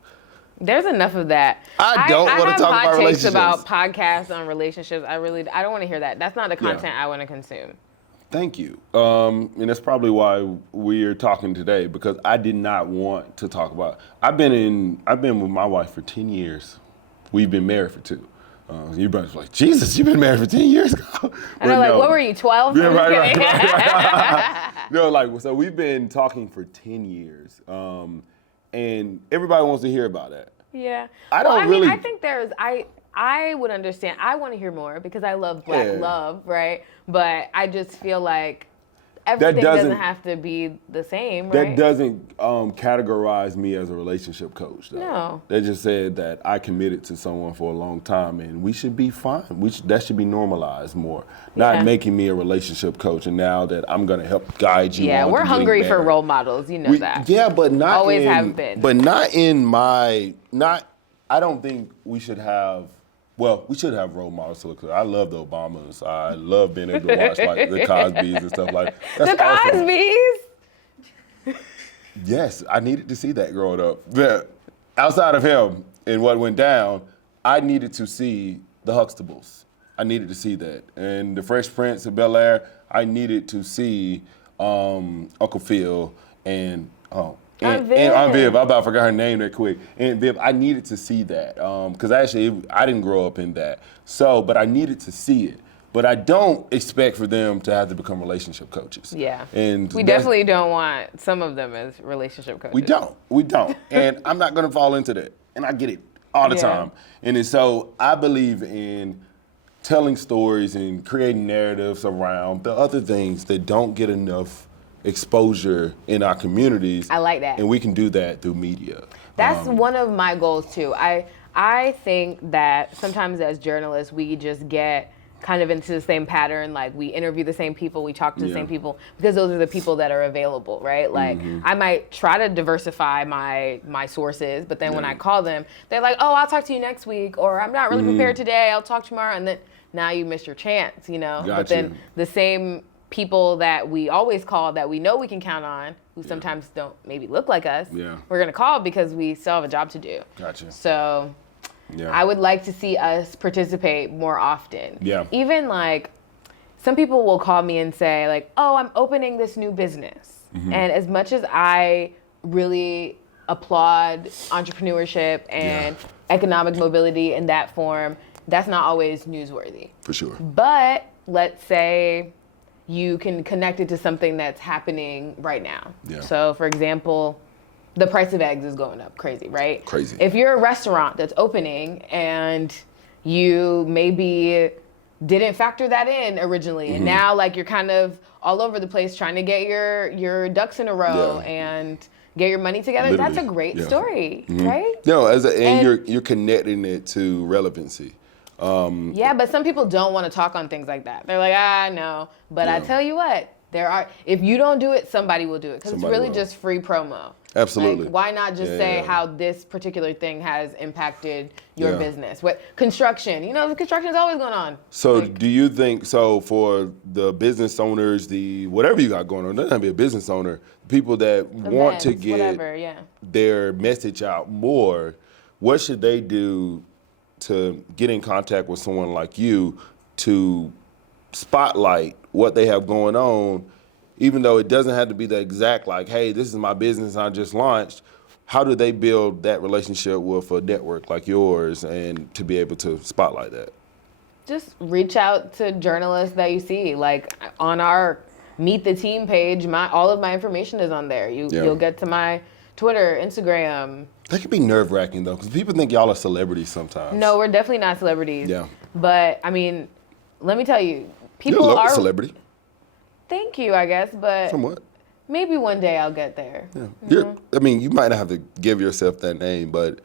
There's enough of that. I don't want to talk about relationships. I have hot takes about podcasts on relationships. I don't want to hear that. That's not the content I want to consume. Thank you. And that's probably why we're talking today, because I did not want to talk about. I've been with my wife for 10 years. We've been married for 2. Your brother's like, Jesus, you've been married for 10 years? And I'm like, what were you, 12? Yeah, right. No, like, so we've been talking for 10 years. And everybody wants to hear about that. Yeah. I think I would understand. I want to hear more because I love Black love, right? But I just feel like everything doesn't have to be the same, right? That doesn't categorize me as a relationship coach, though. No. They just said that I committed to someone for a long time, and we should be fine. That should be normalized more, not making me a relationship coach. And now that I'm going to help guide you. Yeah, on we're to hungry getting for married. role models. You know that. Yeah, but not always have been. But not in my I don't think we should have. Well, we should have role models to look at. I love the Obamas. I love being able to watch like the Cosbys and stuff like that. That's awesome. Cosbys? Yes, I needed to see that growing up. But outside of him and what went down, I needed to see the Huxtables. I needed to see that. And the Fresh Prince of Bel-Air, I needed to see Uncle Phil and Aunt Viv. I about forgot her name that quick. Aunt Viv, I needed to see that because actually I didn't grow up in that. So, but I needed to see it. But I don't expect for them to have to become relationship coaches. Yeah. And we definitely don't want some of them as relationship coaches. We don't. And I'm not going to fall into that. And I get it all the time. And so I believe in telling stories and creating narratives around the other things that don't get enough exposure in our communities. I like that. And we can do that through media. That's one of my goals too. I think that sometimes as journalists we just get kind of into the same pattern, like we interview the same people, we talk to the same people because those are the people that are available, right? Like I might try to diversify my sources, but then when I call them, they're like, "Oh, I'll talk to you next week," or "I'm not really prepared today, I'll talk tomorrow," and then now you missed your chance, you know? But then the same people that we always call that we know we can count on, who sometimes don't maybe look like us, we're gonna call because we still have a job to do. Gotcha. So I would like to see us participate more often. Yeah. Even like some people will call me and say like, "Oh, I'm opening this new business." And as much as I really applaud entrepreneurship and economic mobility in that form, that's not always newsworthy. For sure. But let's say you can connect it to something that's happening right now. Yeah. So, for example, the price of eggs is going up crazy, right? Crazy. If you're a restaurant that's opening and you maybe didn't factor that in originally, and now like you're kind of all over the place trying to get your ducks in a row and get your money together, Literally. that's a great story, right? No, and you're connecting it to relevancy. Yeah, but some people don't want to talk on things like that. They're like, no. But I tell you what, if you don't do it, somebody will do it, because it's really just free promo. Absolutely. Like, why not just say how this particular thing has impacted your business? What construction? The construction is always going on. So do you think, for the business owners, whatever you got going on, doesn't have to be a business owner, people that want to get their message out more, what should they do to get in contact with someone like you to spotlight what they have going on, even though it doesn't have to be the exact, like, hey, this is my business I just launched? How do they build that relationship with a network like yours and to be able to spotlight that? Just reach out to journalists that you see. Like, on our Meet the Team page, all of my information is on there. You'll get to my Twitter, Instagram. That can be nerve-wracking, though, because people think y'all are celebrities sometimes. No, we're definitely not celebrities. Yeah. But, I mean, let me tell you, people people are are... a celebrity. Thank you, I guess, but... Somewhat. Maybe one day I'll get there. Yeah. You might not have to give yourself that name, but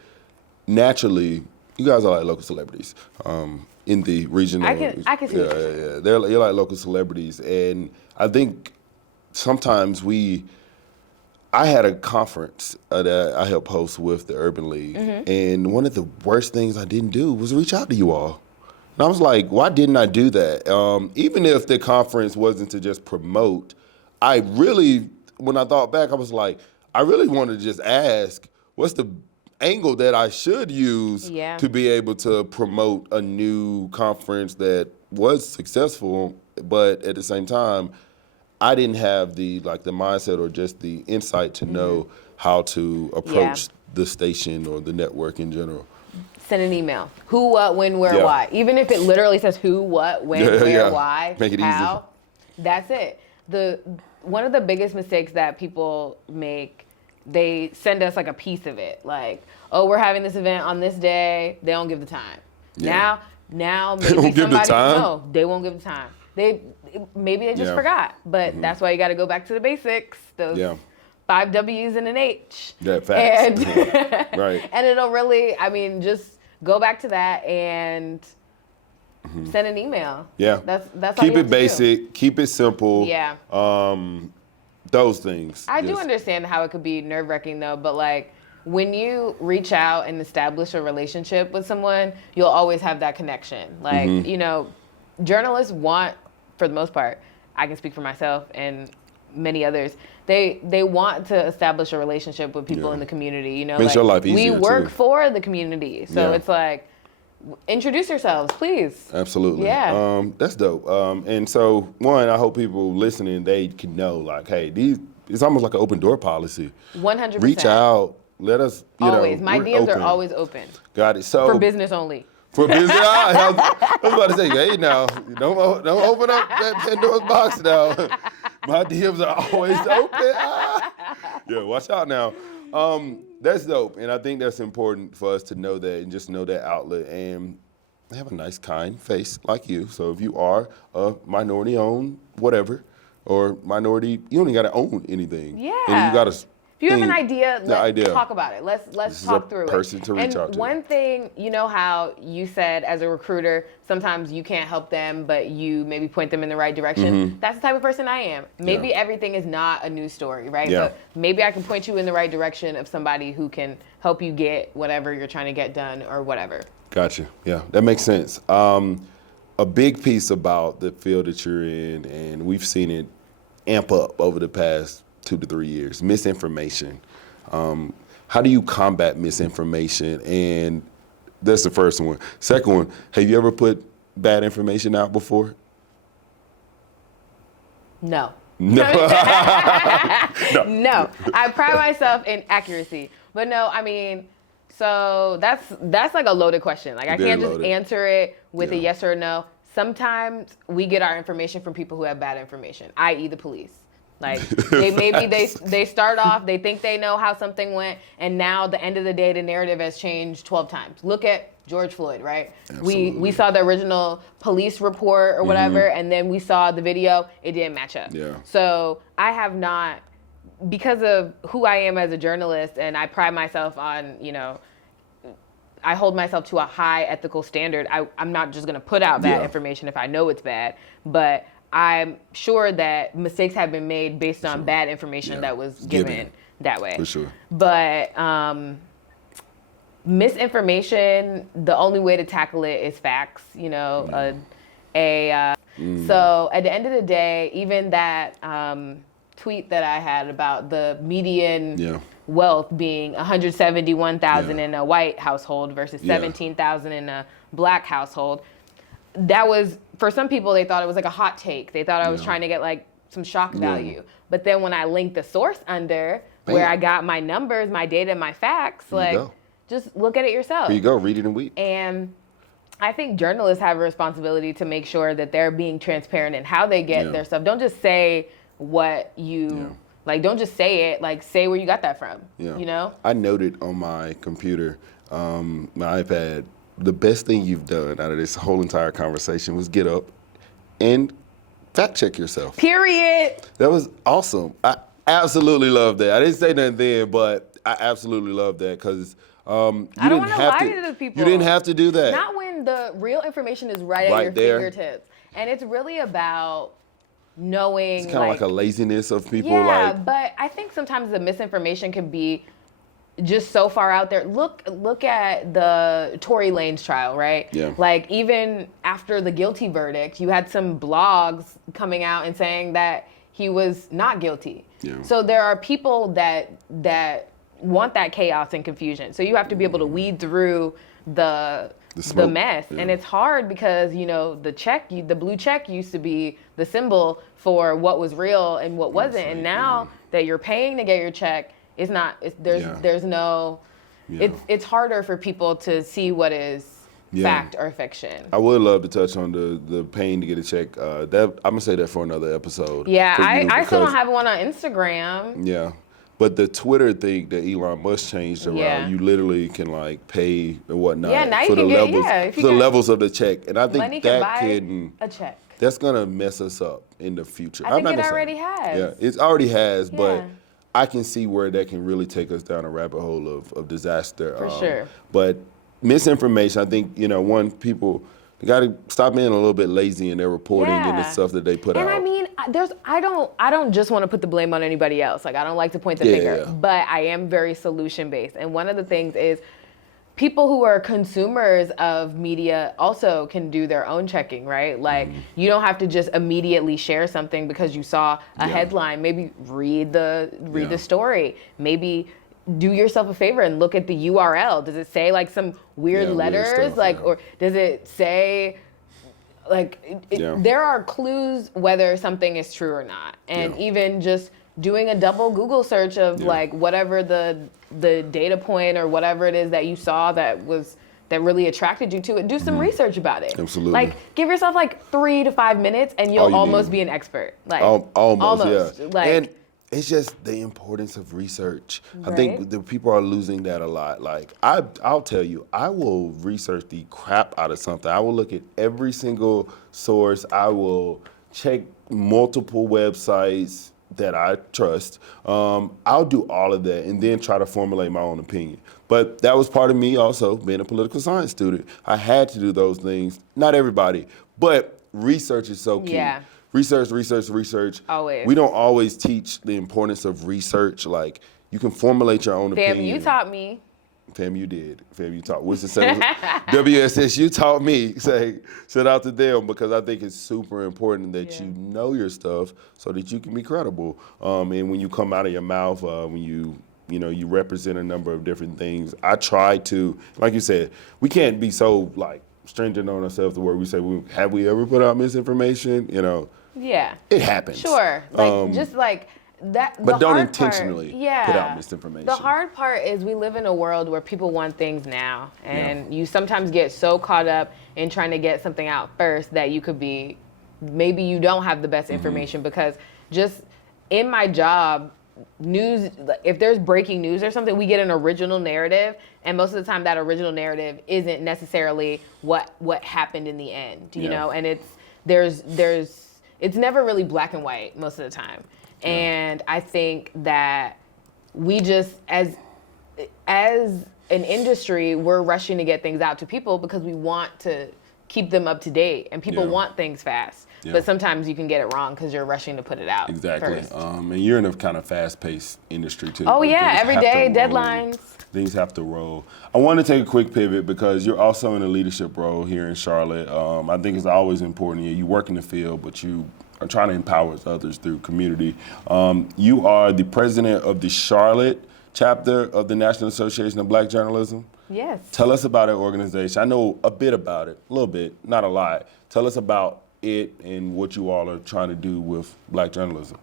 naturally, you guys are like local celebrities in the regional... I can see that. Yeah. You're like local celebrities, and I think sometimes I had a conference that I helped host with the Urban League, and one of the worst things I didn't do was reach out to you all. And I was like, why didn't I do that? Even if the conference wasn't to just promote, I really, when I thought back, I was like, I really wanted to just ask, what's the angle that I should use to be able to promote a new conference that was successful, but at the same time, I didn't have the mindset or just the insight to know how to approach the station or the network in general. Send an email. Who, what, when, where, why. Even if it literally says who, what, when, where, why, make it how. Easy. That's it. One of the biggest mistakes that people make, they send us like a piece of it. Like, oh, we're having this event on this day. They don't give the time. Yeah. Now maybe they won't give the time? No, they won't give the time. Maybe they just forgot. But that's why you got to go back to the basics. Those 5 W's and an H. Yeah, facts. And, right. And it'll really, just go back to that and send an email. Yeah. That's all keep you it have basic, to do. keep it simple. Yeah. Those things. I do understand how it could be nerve-wracking though, but like when you reach out and establish a relationship with someone, you'll always have that connection. Like, journalists want, for the most part, I can speak for myself and many others, they want to establish a relationship with people in the community. Makes your life easier, we work for the community. So it's like, introduce yourselves, please. Absolutely. Yeah. That's dope. And so, one, I hope people listening, they can know, like, hey, it's almost like an open door policy. 100%. Reach out. Let us, always. My DMs open. are always open. Got it. So for business only. For business, I was about to say, hey, now, don't open up that Pandora's box now. My DMs are always open. Yeah, watch out now. That's dope, and I think that's important for us to know that and just know that outlet and have a nice, kind face like you. So if you are a minority-owned whatever or minority, you don't even got to own anything. Yeah. And you got to. If you have an idea, let's talk about it. Let's talk through it. Person to reach out to. And one thing, you know how you said as a recruiter, sometimes you can't help them, but you maybe point them in the right direction. That's the type of person I am. Maybe everything is not a news story, right? Yeah. But maybe I can point you in the right direction of somebody who can help you get whatever you're trying to get done or whatever. Gotcha. Yeah, that makes sense. A big piece about the field that you're in, and we've seen it amp up over the past 2 to 3 years, misinformation. How do you combat misinformation? And that's the first one. Second one, have you ever put bad information out before? No. No. No. I pride myself in accuracy. But no, I mean, so that's like a loaded question. Like I can't just answer it with a yes or a no. Sometimes we get our information from people who have bad information, i.e. the police. Like they start off, they think they know how something went, and now the end of the day, the narrative has changed 12 times. Look at George Floyd, right? We saw the original police report or whatever, and then we saw the video, it didn't match up. Yeah. So I have not, because of who I am as a journalist, and I pride myself on, I hold myself to a high ethical standard. I'm not just going to put out bad information if I know it's bad, but I'm sure that mistakes have been made based on bad information that was given that way. For sure. But misinformation, the only way to tackle it is facts, So at the end of the day, even that tweet that I had about the median wealth being 171,000 in a white household versus 17,000 in a black household, that was, for some people, they thought it was like a hot take. They thought I was trying to get like some shock value. But then when I linked the source under where I got my numbers, my data, my facts, just look at it yourself. Here you go, read it and weep. And I think journalists have a responsibility to make sure that they're being transparent in how they get their stuff. Don't just say what you, don't just say it, say where you got that from, I noted on my computer, my iPad, the best thing you've done out of this whole entire conversation was get up and fact check yourself. Period. That was awesome. I absolutely love that. I didn't say nothing then, but I absolutely love that because I don't want to lie to the people. You didn't have to do that. Not when the real information is right at your fingertips. And it's really about knowing. It's kind of like a laziness of people. Yeah, but I think sometimes the misinformation can be just so far out there. Look at the Tory Lanez trial, right? Yeah. Even after the guilty verdict, you had some blogs coming out and saying that he was not guilty. Yeah. So there are people that want that chaos and confusion. So you have to be able to weed through the mess. Yeah. And it's hard because, the blue check used to be the symbol for what was real and what wasn't. And now that you're paying to get your check, it's harder for people to see what is fact or fiction. I would love to touch on the paying to get a check. I'm gonna say that for another episode. Yeah, I still don't have one on Instagram. Yeah. But the Twitter thing that Elon Musk changed around, you literally can pay and whatnot for the levels of the check. And I think that could a check. That's gonna mess us up in the future. I think it already has. Yeah, it already has, but I can see where that can really take us down a rabbit hole of disaster. For sure. But misinformation, I think, people got to stop being a little bit lazy in their reporting and the stuff that they put out. And I mean, I don't just want to put the blame on anybody else. I don't like to point the finger, but I am very solution based. And one of the things is people who are consumers of media also can do their own checking, right? You don't have to just immediately share something because you saw a headline. Maybe read the story. Maybe do yourself a favor and look at the URL. Does it say some weird letters? Or does it say there are clues whether something is true or not. And even just doing a double Google search of whatever the data point or whatever it is that you saw that really attracted you to it, do some research about it. Absolutely. Give yourself 3 to 5 minutes and you'll almost be an expert. Almost. Yeah. And it's just the importance of research. Right? I think the people are losing that a lot. I'll tell you, I will research the crap out of something. I will look at every single source. I will check multiple websites that I trust. I'll do all of that and then try to formulate my own opinion. But that was part of me also being a political science student. I had to do those things. Not everybody, but research is so key. Yeah. Research. Always. We don't always teach the importance of research. You can formulate your own opinion. FAMU taught me. FAMU did. FAMU taught. WSSU taught me. Shout out to them because I think it's super important that you know your stuff so that you can be credible. And when you come out of your mouth, when you represent a number of different things, I try to, like you said, we can't be so stringent on ourselves to where we say, have we ever put out misinformation? Yeah. It happens. Sure. Like, just like that. But don't intentionally put out misinformation. The hard part is we live in a world where people want things now. And you sometimes get so caught up in trying to get something out first that you could be, maybe you don't have the best information, because just in my job, news, if there's breaking news or something, we get an original narrative, and most of the time that original narrative isn't necessarily what happened in the end, you know, and it's never really black and white most of the time. And I think that we just, as an industry, we're rushing to get things out to people because we want to keep them up to date, and people want things fast. But sometimes you can get it wrong because you're rushing to put it out. Exactly. And you're in a kind of fast-paced industry too. Oh yeah, every day, deadlines. Things have to roll. I want to take a quick pivot because you're also in a leadership role here in Charlotte. I think it's always important. You work in the field, but you are trying to empower others through community. You are the president of the Charlotte chapter of the National Association of Black Journalism. Yes. Tell us about that organization. I know a bit about it, a little bit, not a lot. Tell us about it and what you all are trying to do with black journalism.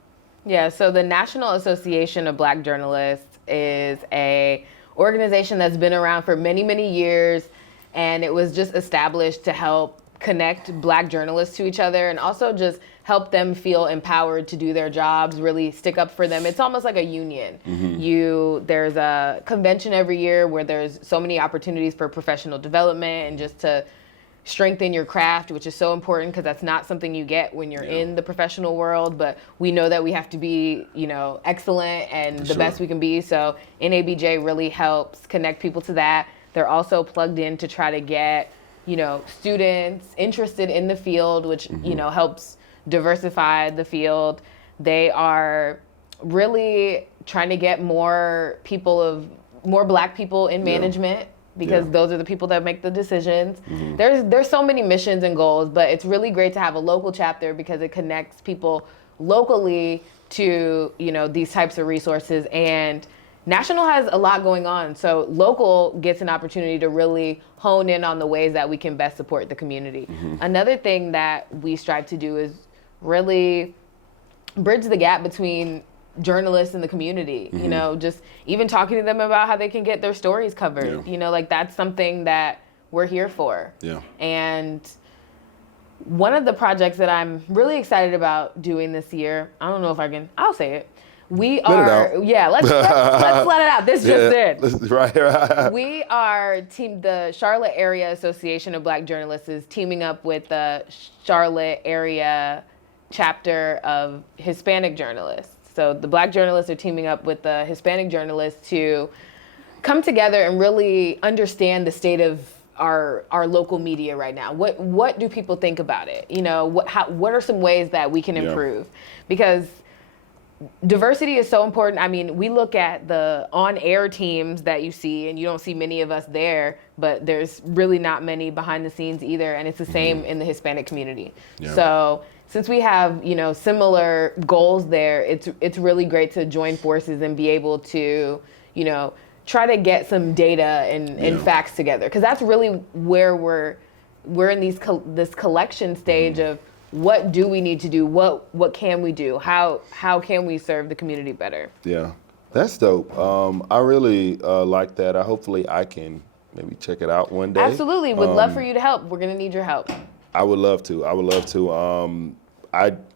Yeah, so the National Association of Black Journalists is a organization that's been around for many, many years, and it was just established to help connect black journalists to each other and also just help them feel empowered to do their jobs, really stick up for them. It's almost like a union. There's a convention every year where there's so many opportunities for professional development and just to strengthen your craft, which is so important because that's not something you get when you're in the professional world, but we know that we have to be, excellent and the best we can be. So NABJ really helps connect people to that. They're also plugged in to try to get, students interested in the field, which, helps diversify the field. They are really trying to get more black people in management, because those are the people that make the decisions. There's so many missions and goals, but it's really great to have a local chapter because it connects people locally to, these types of resources. And National has a lot going on, so local gets an opportunity to really hone in on the ways that we can best support the community. Another thing that we strive to do is really bridge the gap between journalists in the community, just even talking to them about how they can get their stories covered. That's something that we're here for. And one of the projects that I'm really excited about doing this year, I don't know if I'll say it. We are, let's let it out. This just did. Right. We are the Charlotte Area Association of Black Journalists is teaming up with the Charlotte Area chapter of Hispanic journalists. So the black journalists are teaming up with the Hispanic journalists to come together and really understand the state of our local media right now. What do people think about it? What are some ways that we can improve? Because diversity is so important. I mean, we look at the on-air teams that you see, and you don't see many of us there, but there's really not many behind the scenes either, and it's the same in the Hispanic community. So since we have, similar goals there, it's really great to join forces and be able to, try to get some data and facts together, because that's really where we're in this collection stage of what do we need to do, what can we do, how can we serve the community better. Yeah, that's dope. I really like that. Hopefully I can maybe check it out one day. Absolutely, would love for you to help. We're gonna need your help. I would love to.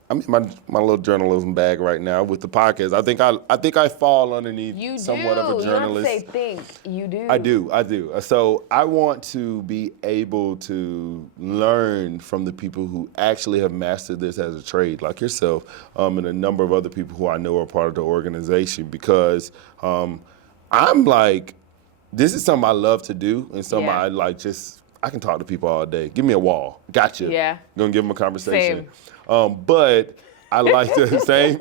I'm in my little journalism bag right now with the podcast. I think I fall underneath somewhat of a journalist. You don't say think. You do. I do. So I want to be able to learn from the people who actually have mastered this as a trade, like yourself, and a number of other people who I know are part of the organization, because I'm like, this is something I love to do and something I like I can talk to people all day. Give me a wall. Gotcha. Yeah. Gonna give them a conversation. Same. But I like the same.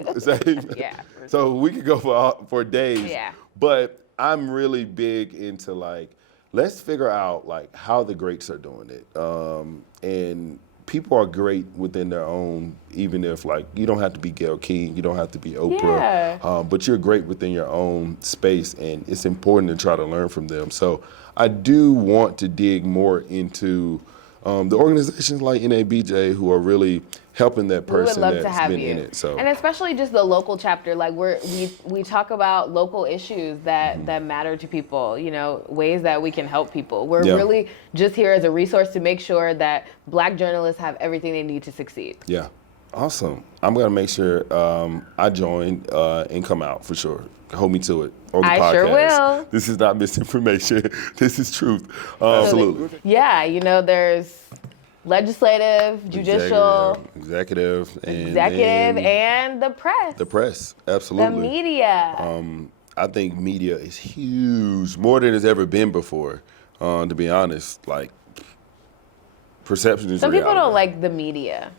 Yeah. So we could go for days. Yeah. But I'm really big into let's figure out how the greats are doing it. And people are great within their own, even if you don't have to be Gayle King, you don't have to be Oprah, but you're great within your own space, and it's important to try to learn from them. So I do want to dig more into the organizations like NABJ who are really helping that person that's been in it. So, and especially just the local chapter, like we talk about local issues that matter to people, you know, ways that we can help people. We're really just here as a resource to make sure that Black journalists have everything they need to succeed. Yeah, awesome. I'm gonna make sure I join and come out for sure. Hold me to it. Or the podcast. Sure will. This is not misinformation. This is truth. Absolutely. Yeah, you know, there's legislative, judicial, executive, and the press. The press, absolutely. The media. I think media is huge, more than it's ever been before. To be honest, like perception is. Some reality. people don't like the media.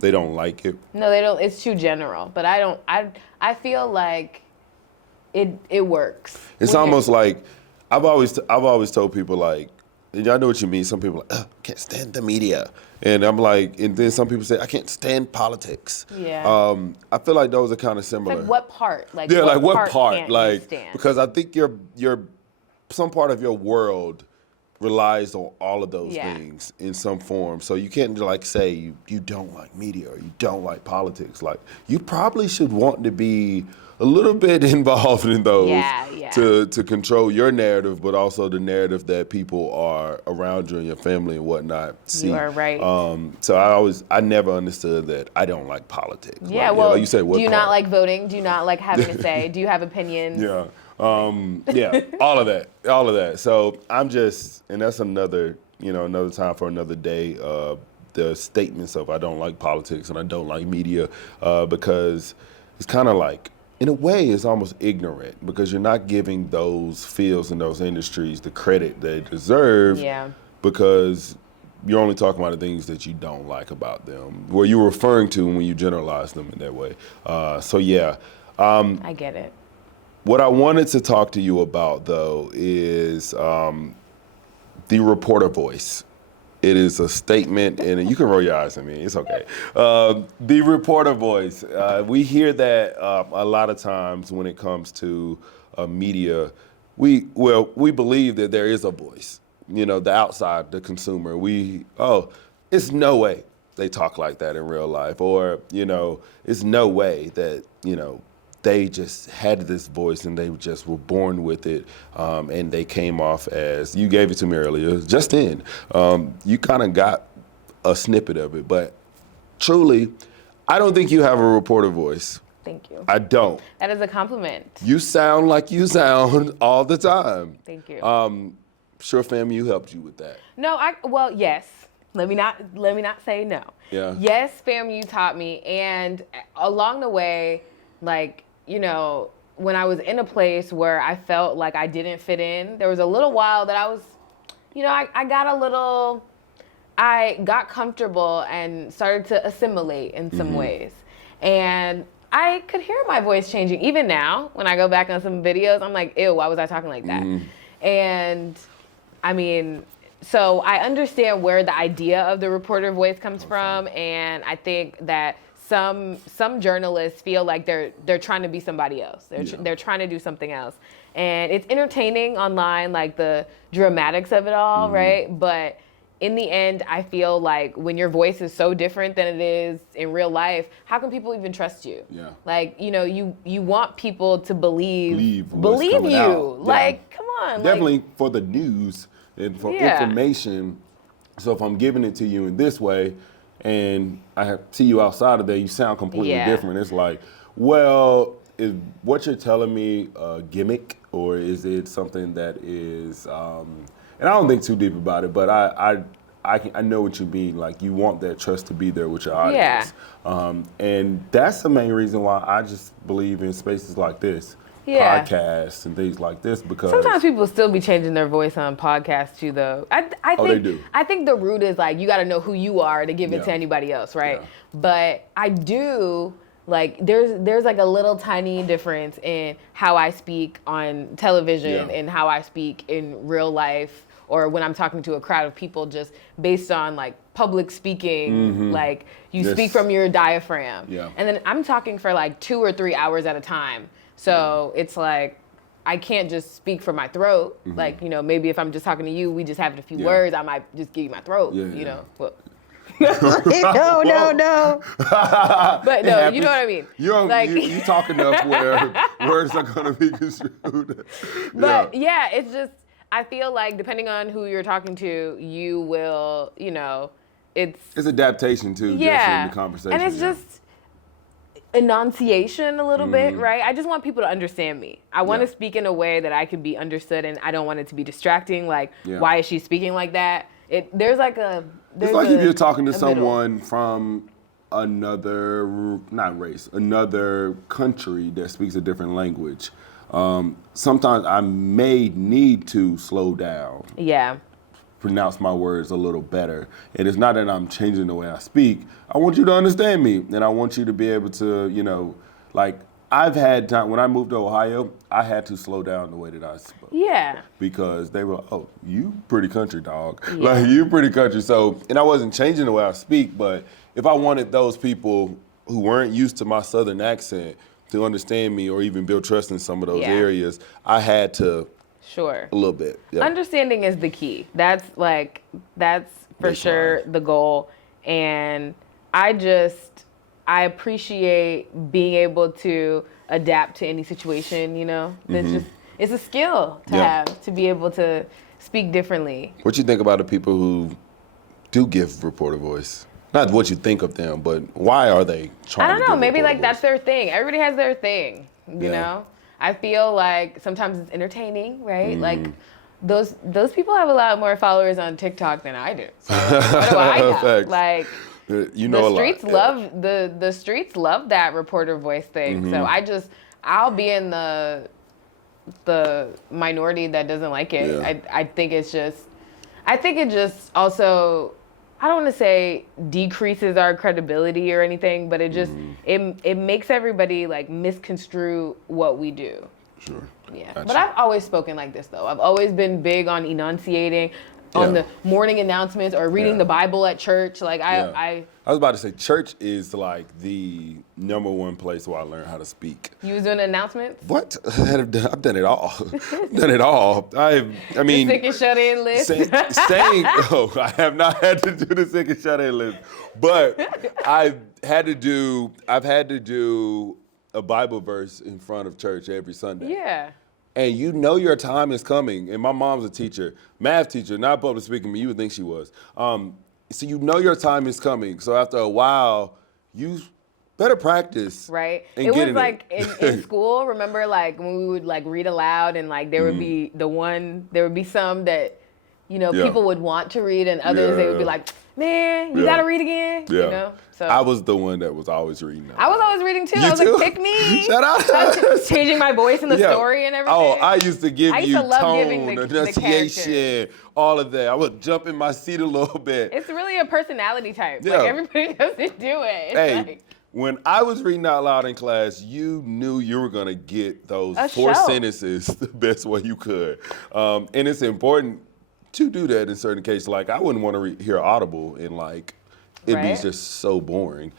They don't like it. No, they don't. It's too general. But I don't. I feel like it works. It's almost like I've always told people like. And I know what you mean. Some people are like, can't stand the media. And I'm like, and then some people say, I can't stand politics. Yeah. I feel like those are kind of similar. It's like what part? Like, yeah, like what part? Can't like, stand? Because I think some part of your world relies on all of those things in some form. So you can't like say you don't like media or you don't like politics. Like, you probably should want to be a little bit involved in those to control your narrative, but also the narrative that people are around you and your family and whatnot see. You are right. So I never understood that I don't like politics. Yeah, like, well, like you said, what do you part? not like voting? Do you not like having a say? Do you have opinions? Yeah. Yeah, all of that. So I'm just, and that's another time for another day. The statements of I don't like politics and I don't like media because it's kind of like, in a way, it's almost ignorant because you're not giving those fields and those industries the credit they deserve. Yeah. Because you're only talking about the things that you don't like about them, where you're referring to when you generalize them in that way. So yeah. I get it. What I wanted to talk to you about, though, is the reporter voice. It is a statement, and you can roll your eyes at me. It's okay. The reporter voice. We hear that a lot of times when it comes to media. We believe that there is a voice. You know, the outside, the consumer. It's no way they talk like that in real life, or it's no way that they just had this voice and they just were born with it, and they came off as, you gave it to me earlier, just then. You kind of got a snippet of it, but truly, I don't think you have a reporter voice. Thank you. I don't. That is a compliment. You sound like you sound all the time. Thank you. Sure, FAMU helped you with that. No, yes. Let me not say no. Yeah. Yes, FAMU taught me, and along the way, like, when I was in a place where I felt like I didn't fit in, there was a little while that I was, I got comfortable and started to assimilate in some ways. And I could hear my voice changing. Even now, when I go back on some videos, I'm like, ew, why was I talking like that? And I mean, so I understand where the idea of the reporter voice comes from. And I think that some journalists feel like they're trying to be somebody else. They're trying to do something else. And it's entertaining online, like the dramatics of it all, right? But in the end, I feel like when your voice is so different than it is in real life, how can people even trust you? Yeah. Like, you want people to believe you. Out. Like, come on. Definitely for the news and for information. So if I'm giving it to you in this way, and I see you outside of there, you sound completely different. It's like, well, is what you're telling me a gimmick, or is it something that is, and I don't think too deep about it, but I know what you mean. Like, you want that trust to be there with your audience. And that's the main reason why I just believe in spaces like this. Podcasts and things like this, because sometimes people still be changing their voice on podcasts too, though. I think they do. I think the root is like, you got to know who you are to give it to anybody else, right? Yeah. But I do like there's like a little tiny difference in how I speak on television and how I speak in real life, or when I'm talking to a crowd of people, just based on like public speaking, like you speak from your diaphragm, and then I'm talking for like 2 or 3 hours at a time. So it's like, I can't just speak from my throat. Like, you know, maybe if I'm just talking to you, we just have a few words, I might just give you my throat, you know. Well, no. But no, you know what I mean. You talk enough where words are going to be construed. But yeah, it's just, I feel like depending on who you're talking to, you will, you know, it's adaptation too, just in the conversation. And it's just enunciation a little bit, right? I just want people to understand me. I want to speak in a way that I can be understood, and I don't want it to be distracting. Like, why is she speaking like that? It's like if you're talking to someone from another, not race, another country that speaks a different language. Sometimes I may need to slow down. Yeah. Pronounce my words a little better. And it's not that I'm changing the way I speak. I want you to understand me, and I want you to be able to, you know, like, I've had time, when I moved to Ohio, I had to slow down the way that I spoke. Yeah. Because they were, oh, you pretty country, dog. Yeah. Like, you pretty country. So, and I wasn't changing the way I speak, but if I wanted those people who weren't used to my Southern accent to understand me or even build trust in some of those areas, I had to a little bit. Yeah. Understanding is the key. That's for sure the goal. And I appreciate being able to adapt to any situation, you know? It's a skill to have, to be able to speak differently. What you think about the people who do give reporter voice? Not what you think of them, but why are they trying to I don't know, maybe like voice? that's their thing. Everybody has their thing, you know? I feel like sometimes it's entertaining, right? Like those people have a lot more followers on TikTok than I do. So what do I have? Like, you know, the streets love the streets love that reporter voice thing. So I'll be in the minority that doesn't like it. I think it just also, I don't want to say decreases our credibility or anything, but it just it makes everybody like misconstrue what we do. Sure. Yeah. Gotcha. But I've always spoken like this though. I've always been big on enunciating. On the morning announcements or reading the Bible at church. Like I was about to say, church is like the #1 place where I learned how to speak. You was doing announcements? What? I've done it all. Done it all. I mean. The sick and shut in list? I have not had to do the sick and shut in list. But I've had to do a Bible verse in front of church every Sunday. Yeah. And you know your time is coming. And my mom's a teacher, math teacher, not public speaking, but you would think she was. So you know your time is coming. So after a while, you better practice. Right. It was like in school, remember like when we would like read aloud and like there would be there would be some that, you know, people would want to read and others they would be like, man, you gotta read again. Yeah. You know? So I was the one that was always reading. I was always reading too. You I was too? like, pick me. Shout out. I was changing my voice in the story and everything. Oh, I used to give you tone, enunciation, all of that. I would jump in my seat a little bit. It's really a personality type. Yeah. Like everybody doesn't do it. It's when I was reading out loud in class, you knew you were gonna get those four sentences the best way you could. And it's important to do that in certain cases. Like I wouldn't want to hear Audible and like it'd be just so boring.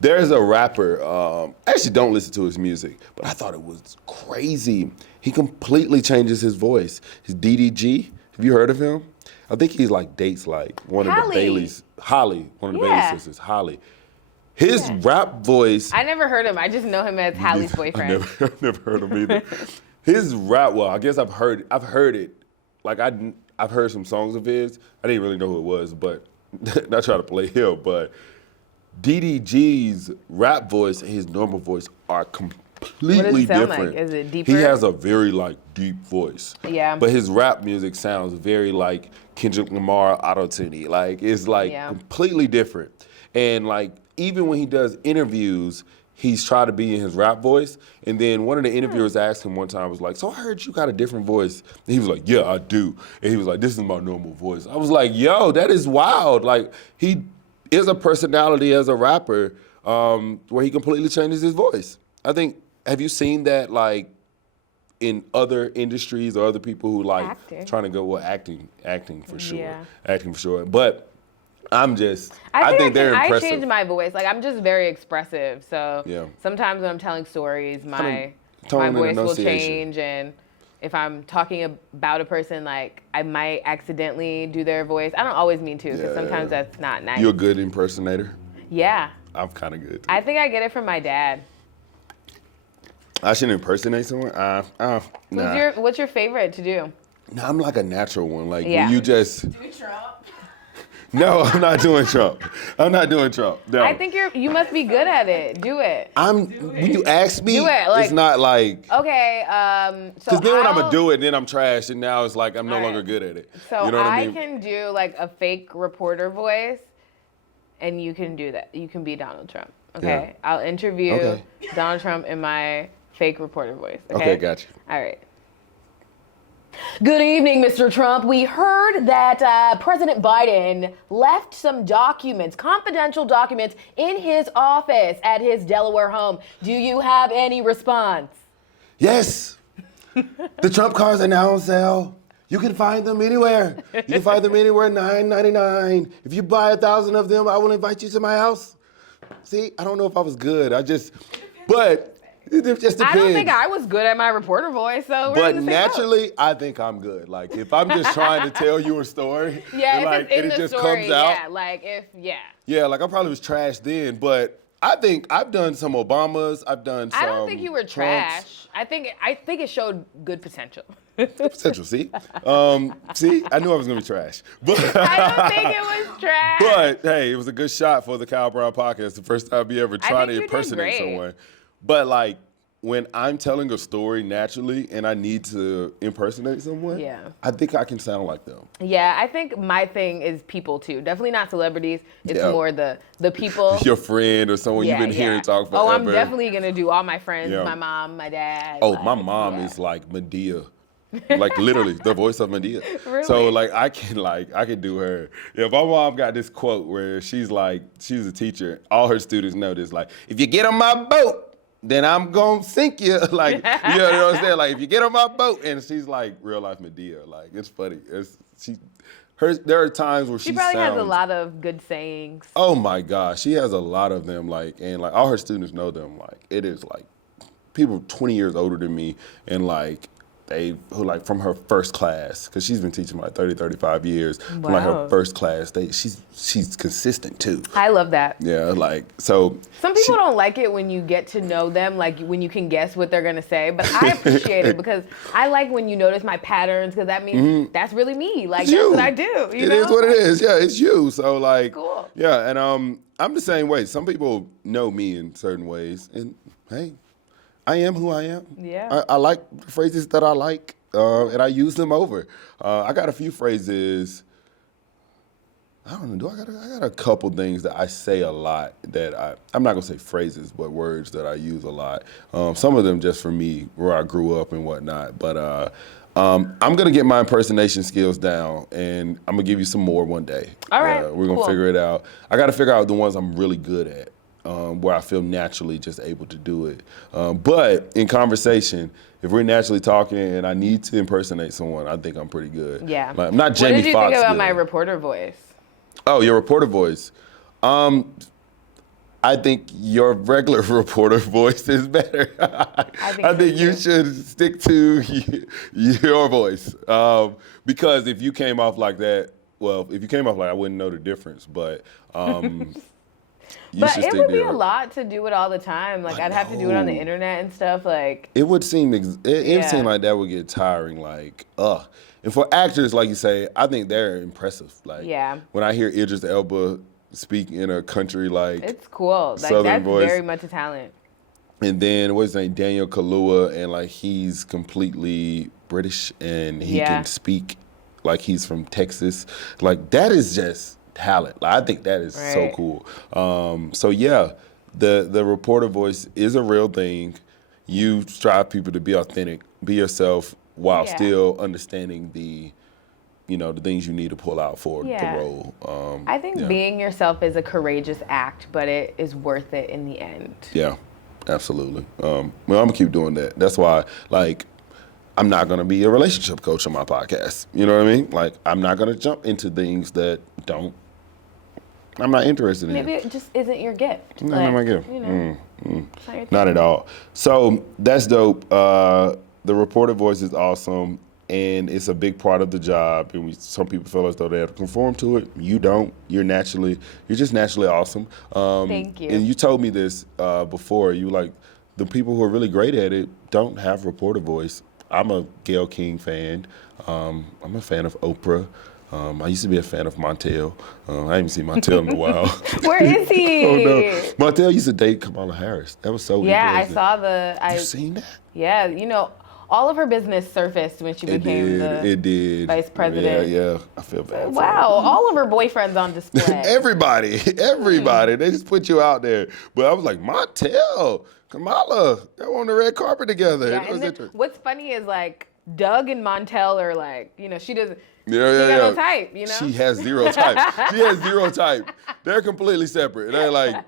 There's a rapper, I actually don't listen to his music, but I thought it was crazy. He completely changes his voice. His DDG, have you heard of him? I think he's like dates like one of the Baileys. Holly, one of the Bailey sisters, Holly. His rap voice. I never heard him. I just know him as Hallie's boyfriend. I've never heard him either. His rap, well, I guess I've heard it. Like I've heard some songs of his. I didn't really know who it was, but not trying to play him, but DDG's rap voice and his normal voice are completely different. Like? Is it deeper? He has a very like deep voice. Yeah. But his rap music sounds very like Kendrick Lamar auto-tune-y. Like it's like completely different. And like even when he does interviews, he's tried to be in his rap voice. And then one of the interviewers asked him one time, was like, so I heard you got a different voice. And he was like, yeah, I do. And he was like, this is my normal voice. I was like, yo, that is wild. Like he is a personality as a rapper where he completely changes his voice. I think, have you seen that like in other industries or other people who like trying to go, acting for sure. Yeah. Acting for sure. But I think they're impressive. I change my voice. Like I'm just very expressive. So sometimes when I'm telling stories, tone my and voice will enunciation. change, and if I'm talking about a person, like I might accidentally do their voice. I don't always mean to, because sometimes that's not nice. You're a good impersonator? Yeah. I'm kind of good. I think I get it from my dad. I should impersonate someone? Nah. What's your favorite to do? No, I'm like a natural one. Like, when you just... Do Trump. No, I'm not doing Trump. I'm not doing Trump. No. I think you must be good at it. Do it. When you ask me, Do it, like, it's not like... Okay, so Because then when I'm going to do it, then I'm trash, and now it's like I'm no longer good at it. So you know what I I mean? can do like a fake reporter voice, and you can do that. You can be Donald Trump. Okay, Yeah. I'll interview Donald Trump in my fake reporter voice. Okay, got you. All right. Good evening, Mr. Trump. We heard that President Biden left some documents, confidential documents, in his office at his Delaware home. Do you have any response? Yes. The Trump cars are now on sale. You can find them anywhere. You can find them anywhere, $9.99. If you buy 1,000 of them, I will invite you to my house. See, I don't know if I was good. But it just depends. I don't think I was good at my reporter voice, so we're But in the same naturally, I think I'm good. Like, if I'm just trying to tell you a story, yeah, and, if it's in it the just story, comes out. yeah, like if Yeah, like I probably was trash then, but I think I've done some Obamas. I've done some. I don't think you were Trumps. trash. I think it showed good potential. Potential, see? See, I knew I was gonna be trash. But I don't think it was trash. But hey, it was a good shot for the Kyle Brown podcast. The first time you ever tried think to you did impersonate great. someone. But like, when I'm telling a story naturally and I need to impersonate someone, I think I can sound like them. Yeah, I think my thing is people too. Definitely not celebrities. It's more the people. Your friend or someone you've been hearing talk forever. Oh, I'm definitely gonna do all my friends, my mom, my dad. Oh, my mom is like Medea. Like literally the voice of Medea. Really? So like I can do her. Yeah, my mom got this quote where she's a teacher. All her students know this, like, if you get on my boat, then I'm gonna sink you. Like, you know what I'm saying? Like, if you get on my boat, and she's like real life Medea. Like, it's funny. There are times where she probably has a lot of good sayings. Oh my gosh, she has a lot of them. And all her students know them. Like, it is like people 20 years older than me, and like who like from her first class, because she's been teaching like 30, 35 years. Wow. From like her first class, she's consistent too. I love that. Yeah, like so. Some people don't like it when you get to know them, like when you can guess what they're gonna say. But I appreciate it because I like when you notice my patterns, because that means that's really me. Like it's that's you. what I do. It is what it is. Yeah, it's you. So like, cool. Yeah, and I'm the same way. Some people know me in certain ways, and hey, I am who I am. Yeah. I like phrases that I like, and I use them over. I got a few phrases. I don't know. I got a couple things that I say a lot that I'm not gonna say phrases, but words that I use a lot. Some of them just for me, where I grew up and whatnot. But I'm gonna get my impersonation skills down, and I'm gonna give you some more one day. All right. We're gonna figure it out. I got to figure out the ones I'm really good at. Where I feel naturally just able to do it. But in conversation, if we're naturally talking and I need to impersonate someone, I think I'm pretty good. Yeah. Like, I'm not Jamie Foxx. What did you think about my reporter voice? Oh, your reporter voice. I think your regular reporter voice is better. I think you should stick to your voice. Because if you came off like that, I wouldn't know the difference. But but it would be a lot to do it all the time. Like, I'd have to do it on the internet and stuff. Like, it would seem it seemed like that would get tiring. Like, and for actors, like you say, I think they're impressive. Like, when I hear Idris Elba speak in a country like, it's cool. Like, Southern that's voice. very much a talent. And then what's his name, Daniel Kaluuya, and like he's completely British and he can speak like he's from Texas. Like, that is just talent. Like, I think that is so cool. So yeah, the reporter voice is a real thing. You strive people to be authentic, be yourself, while still understanding the things you need to pull out for the role. I think being yourself is a courageous act, but it is worth it in the end. Yeah, absolutely. Well, I'm gonna keep doing that. That's why, like, I'm not gonna be a relationship coach on my podcast. You know what I mean? Like, I'm not gonna jump into things that don't I'm not interested in. Maybe it just isn't your gift. No, not my gift. You know, Not at all. So that's dope. The reporter voice is awesome, and it's a big part of the job. And some people feel as though they have to conform to it. You don't. You're just naturally awesome. Thank you. And you told me this before. You like the people who are really great at it don't have reporter voice. I'm a Gayle King fan. I'm a fan of Oprah. I used to be a fan of Montel. I haven't seen Montel in a while. Where is he? Oh no, Montel used to date Kamala Harris. That was so interesting. I saw you seen that? Yeah, all of her business surfaced when she became the vice president. Yeah. I feel bad. Wow, all of her boyfriends on display. Everybody. They just put you out there. But I was like, Montel, Kamala, they were on the red carpet together. Yeah, and then what's funny is like Doug and Montel are like, she doesn't. She got no type, She has zero type. They're completely separate. They're like,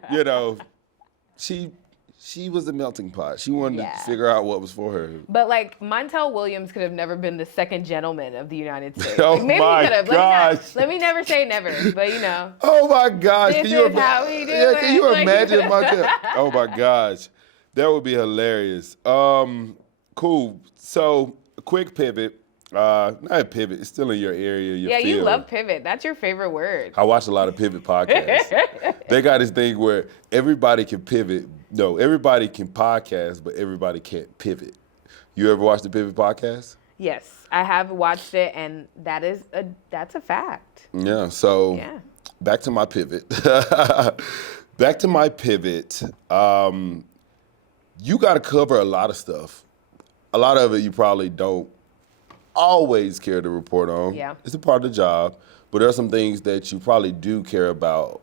she was a melting pot. She wanted to figure out what was for her. But like Montel Williams could have never been the second gentleman of the United States. Maybe he could have. Gosh. Let me never say never, but Oh my gosh. This is how we do it. Can you imagine Montel? Oh my gosh. That would be hilarious. Cool. So a quick pivot. Not a pivot. It's still in your area, your field. You love pivot. That's your favorite word. I watch a lot of pivot podcasts. They got this thing where everybody can pivot. No, everybody can podcast, but everybody can't pivot. You ever watched the Pivot podcast? Yes, I have watched it, and that's a fact. Yeah. So back to my pivot. You got to cover a lot of stuff. A lot of it you probably don't always care to report on. Yeah. It's a part of the job, but there are some things that you probably do care about,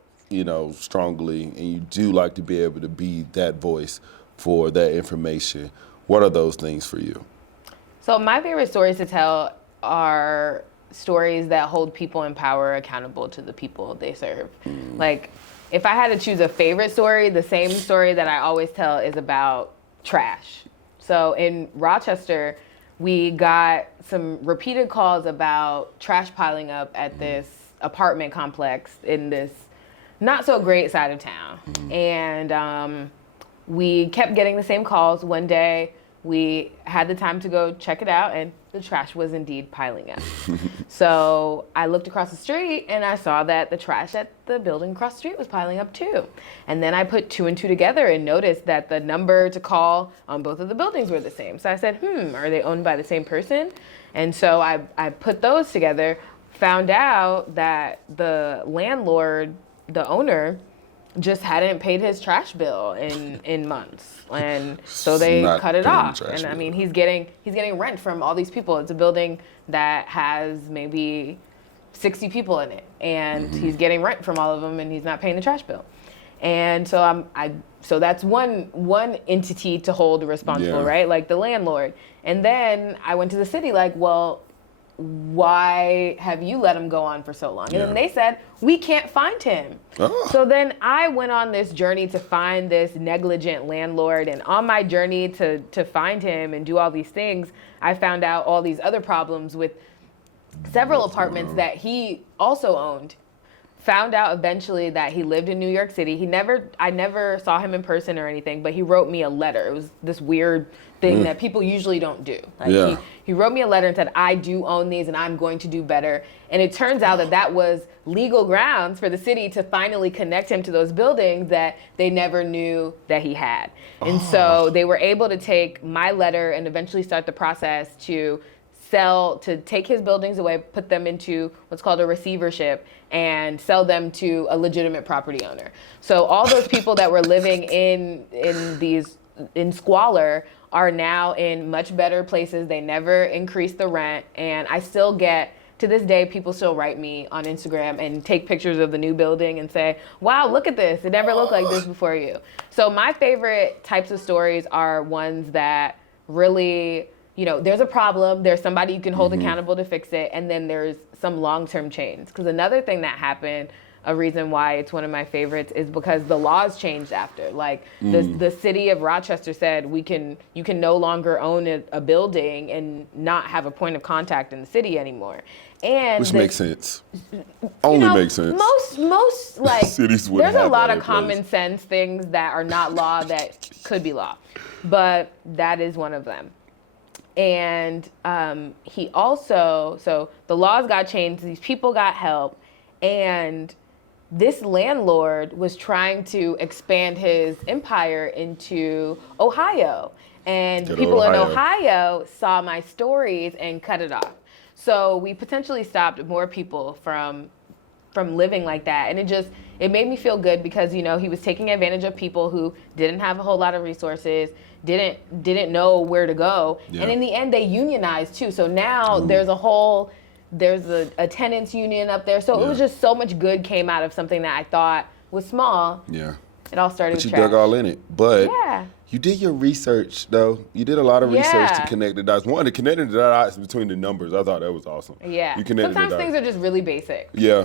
strongly, and you do like to be able to be that voice for that information. What are those things for you? So my favorite stories to tell are stories that hold people in power accountable to the people they serve. Like, if I had to choose a favorite story, the same story that I always tell is about trash. So in Rochester, we got some repeated calls about trash piling up at this apartment complex in this not so great side of town. And we kept getting the same calls. One day we had the time to go check it out, and the trash was indeed piling up. So I looked across the street and I saw that the trash at the building across the street was piling up too. And then I put two and two together and noticed that the number to call on both of the buildings were the same. So I said, are they owned by the same person? And so I put those together, found out that the landlord, the owner, just hadn't paid his trash bill in months. And so they cut it off. And I mean, he's getting rent from all these people. It's a building that has maybe 60 people in it, and he's getting rent from all of them, and he's not paying the trash bill. And so so that's one entity to hold responsible, right? Like the landlord. And then I went to the city like, well, why have you let him go on for so long? And then they said, we can't find him. So then I went on this journey to find this negligent landlord. And on my journey to find him and do all these things, I found out all these other problems with several apartments that he also owned. Found out eventually that he lived in New York City. I never saw him in person or anything, but he wrote me a letter. It was this weird thing that people usually don't do. Like he wrote me a letter and said, I do own these and I'm going to do better. And it turns out that was legal grounds for the city to finally connect him to those buildings that they never knew that he had. And so they were able to take my letter and eventually start the process to take his buildings away, put them into what's called a receivership, and sell them to a legitimate property owner. So all those people that were living in squalor are now in much better places. They never increased the rent, and I still get, to this day, people still write me on Instagram and take pictures of the new building and say, wow, look at this. It never looked like this before you. So my favorite types of stories are ones that really there's a problem, there's somebody you can hold accountable to fix it, and then there's some long-term change. Because another thing that happened, a reason why it's one of my favorites, is because the laws changed after. Like the city of Rochester said, you can no longer own a building and not have a point of contact in the city anymore. And which makes sense. Only makes sense. Most like cities wouldn't there's a have lot that of in place. common sense things that are not law that could be law, but that is one of them. And he also, so the laws got changed, these people got help, and this landlord was trying to expand his empire into Ohio. And people in Ohio saw my stories and cut it off. So we potentially stopped more people from living like that. And it made me feel good because, he was taking advantage of people who didn't have a whole lot of resources, didn't know where to go. Yeah. And in the end, they unionized too. So now there's a tenants union up there. So it was just so much good came out of something that I thought was small. Yeah. It all started with trash. But you dug all in it. But you did your research, though. You did a lot of research to connect the dots. One, to connect the dots between the numbers. I thought that was awesome. Yeah. You connected Sometimes the dots. things are just really basic. Yeah.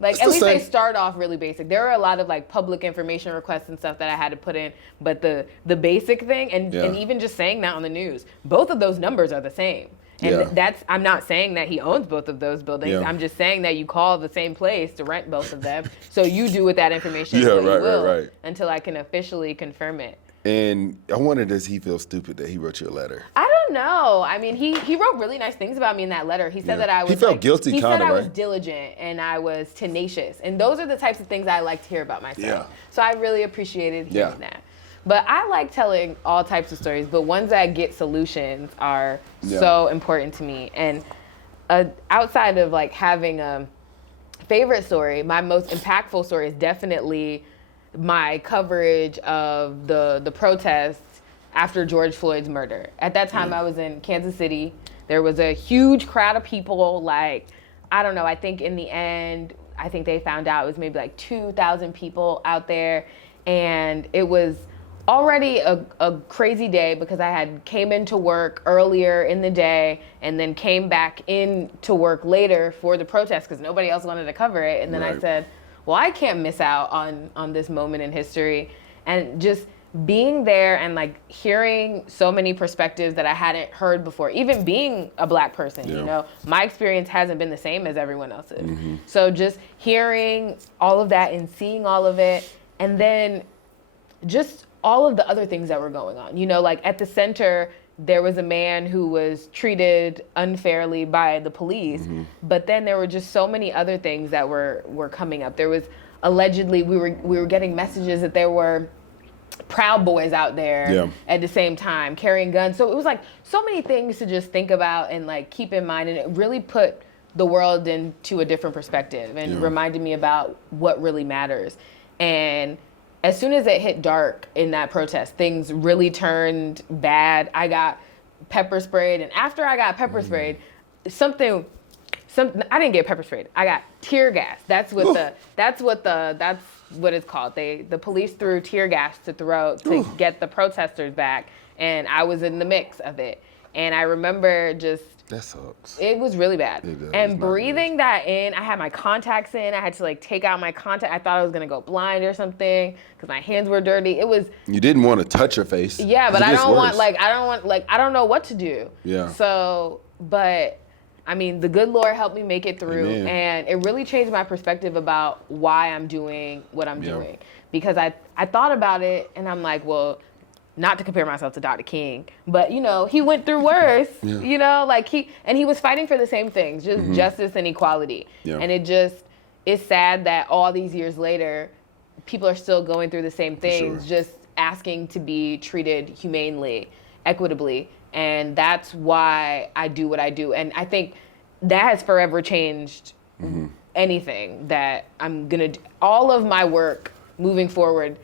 Like, at least they start off really basic. There are a lot of, like, public information requests and stuff that I had to put in, but the basic thing, and even just saying that on the news, both of those numbers are the same. And I'm not saying that he owns both of those buildings. Yeah. I'm just saying that you call the same place to rent both of them. So you do with that information what you will until I can officially confirm it. And I wonder, does he feel stupid that he wrote you a letter? I don't know. I mean, he wrote really nice things about me in that letter. He said that I was. He felt guilty, He kind said of, I was diligent and I was tenacious, and those are the types of things I like to hear about myself. Yeah. So I really appreciated hearing that. But I like telling all types of stories, but ones that get solutions are so important to me. And outside of like having a favorite story, my most impactful story is definitely my coverage of the protests after George Floyd's murder. At that time, I was in Kansas City. There was a huge crowd of people, like, I don't know, I think in the end, I think they found out it was maybe like 2,000 people out there. And it was already a crazy day because I had came into work earlier in the day and then came back into work later for the protest because nobody else wanted to cover it. And then I said, well, I can't miss out on this moment in history. And just being there and like hearing so many perspectives that I hadn't heard before, even being a Black person, my experience hasn't been the same as everyone else's. Mm-hmm. So just hearing all of that and seeing all of it, and then just all of the other things that were going on. Like at the center, there was a man who was treated unfairly by the police, but then there were just so many other things that were coming up. There was allegedly, we were getting messages that there were Proud Boys out there at the same time carrying guns. So it was like so many things to just think about and like keep in mind, and it really put the world into a different perspective and reminded me about what really matters. And as soon as it hit dark in that protest, things really turned bad. I got pepper sprayed, and after I got pepper sprayed, I didn't get pepper sprayed. I got tear gas. That's what it's called. The police threw tear gas to get the protesters back, and I was in the mix of it. And I remember that sucks. It was really bad. And breathing that in, I had my contacts in. I had to like take out my contact. I thought I was gonna go blind or something because my hands were dirty. You didn't want to touch your face. Yeah, but I don't know what to do. Yeah. So, but I mean, the good Lord helped me make it through. Amen. And it really changed my perspective about why I'm doing what I'm doing. Because I thought about it and I'm like, well, not to compare myself to Dr. King, but he went through worse, he was fighting for the same things, just justice and equality. Yeah. And it's sad that all these years later, people are still going through the same things, just asking to be treated humanely, equitably. And that's why I do what I do. And I think that has forever changed anything that I'm gonna do. All of my work moving forward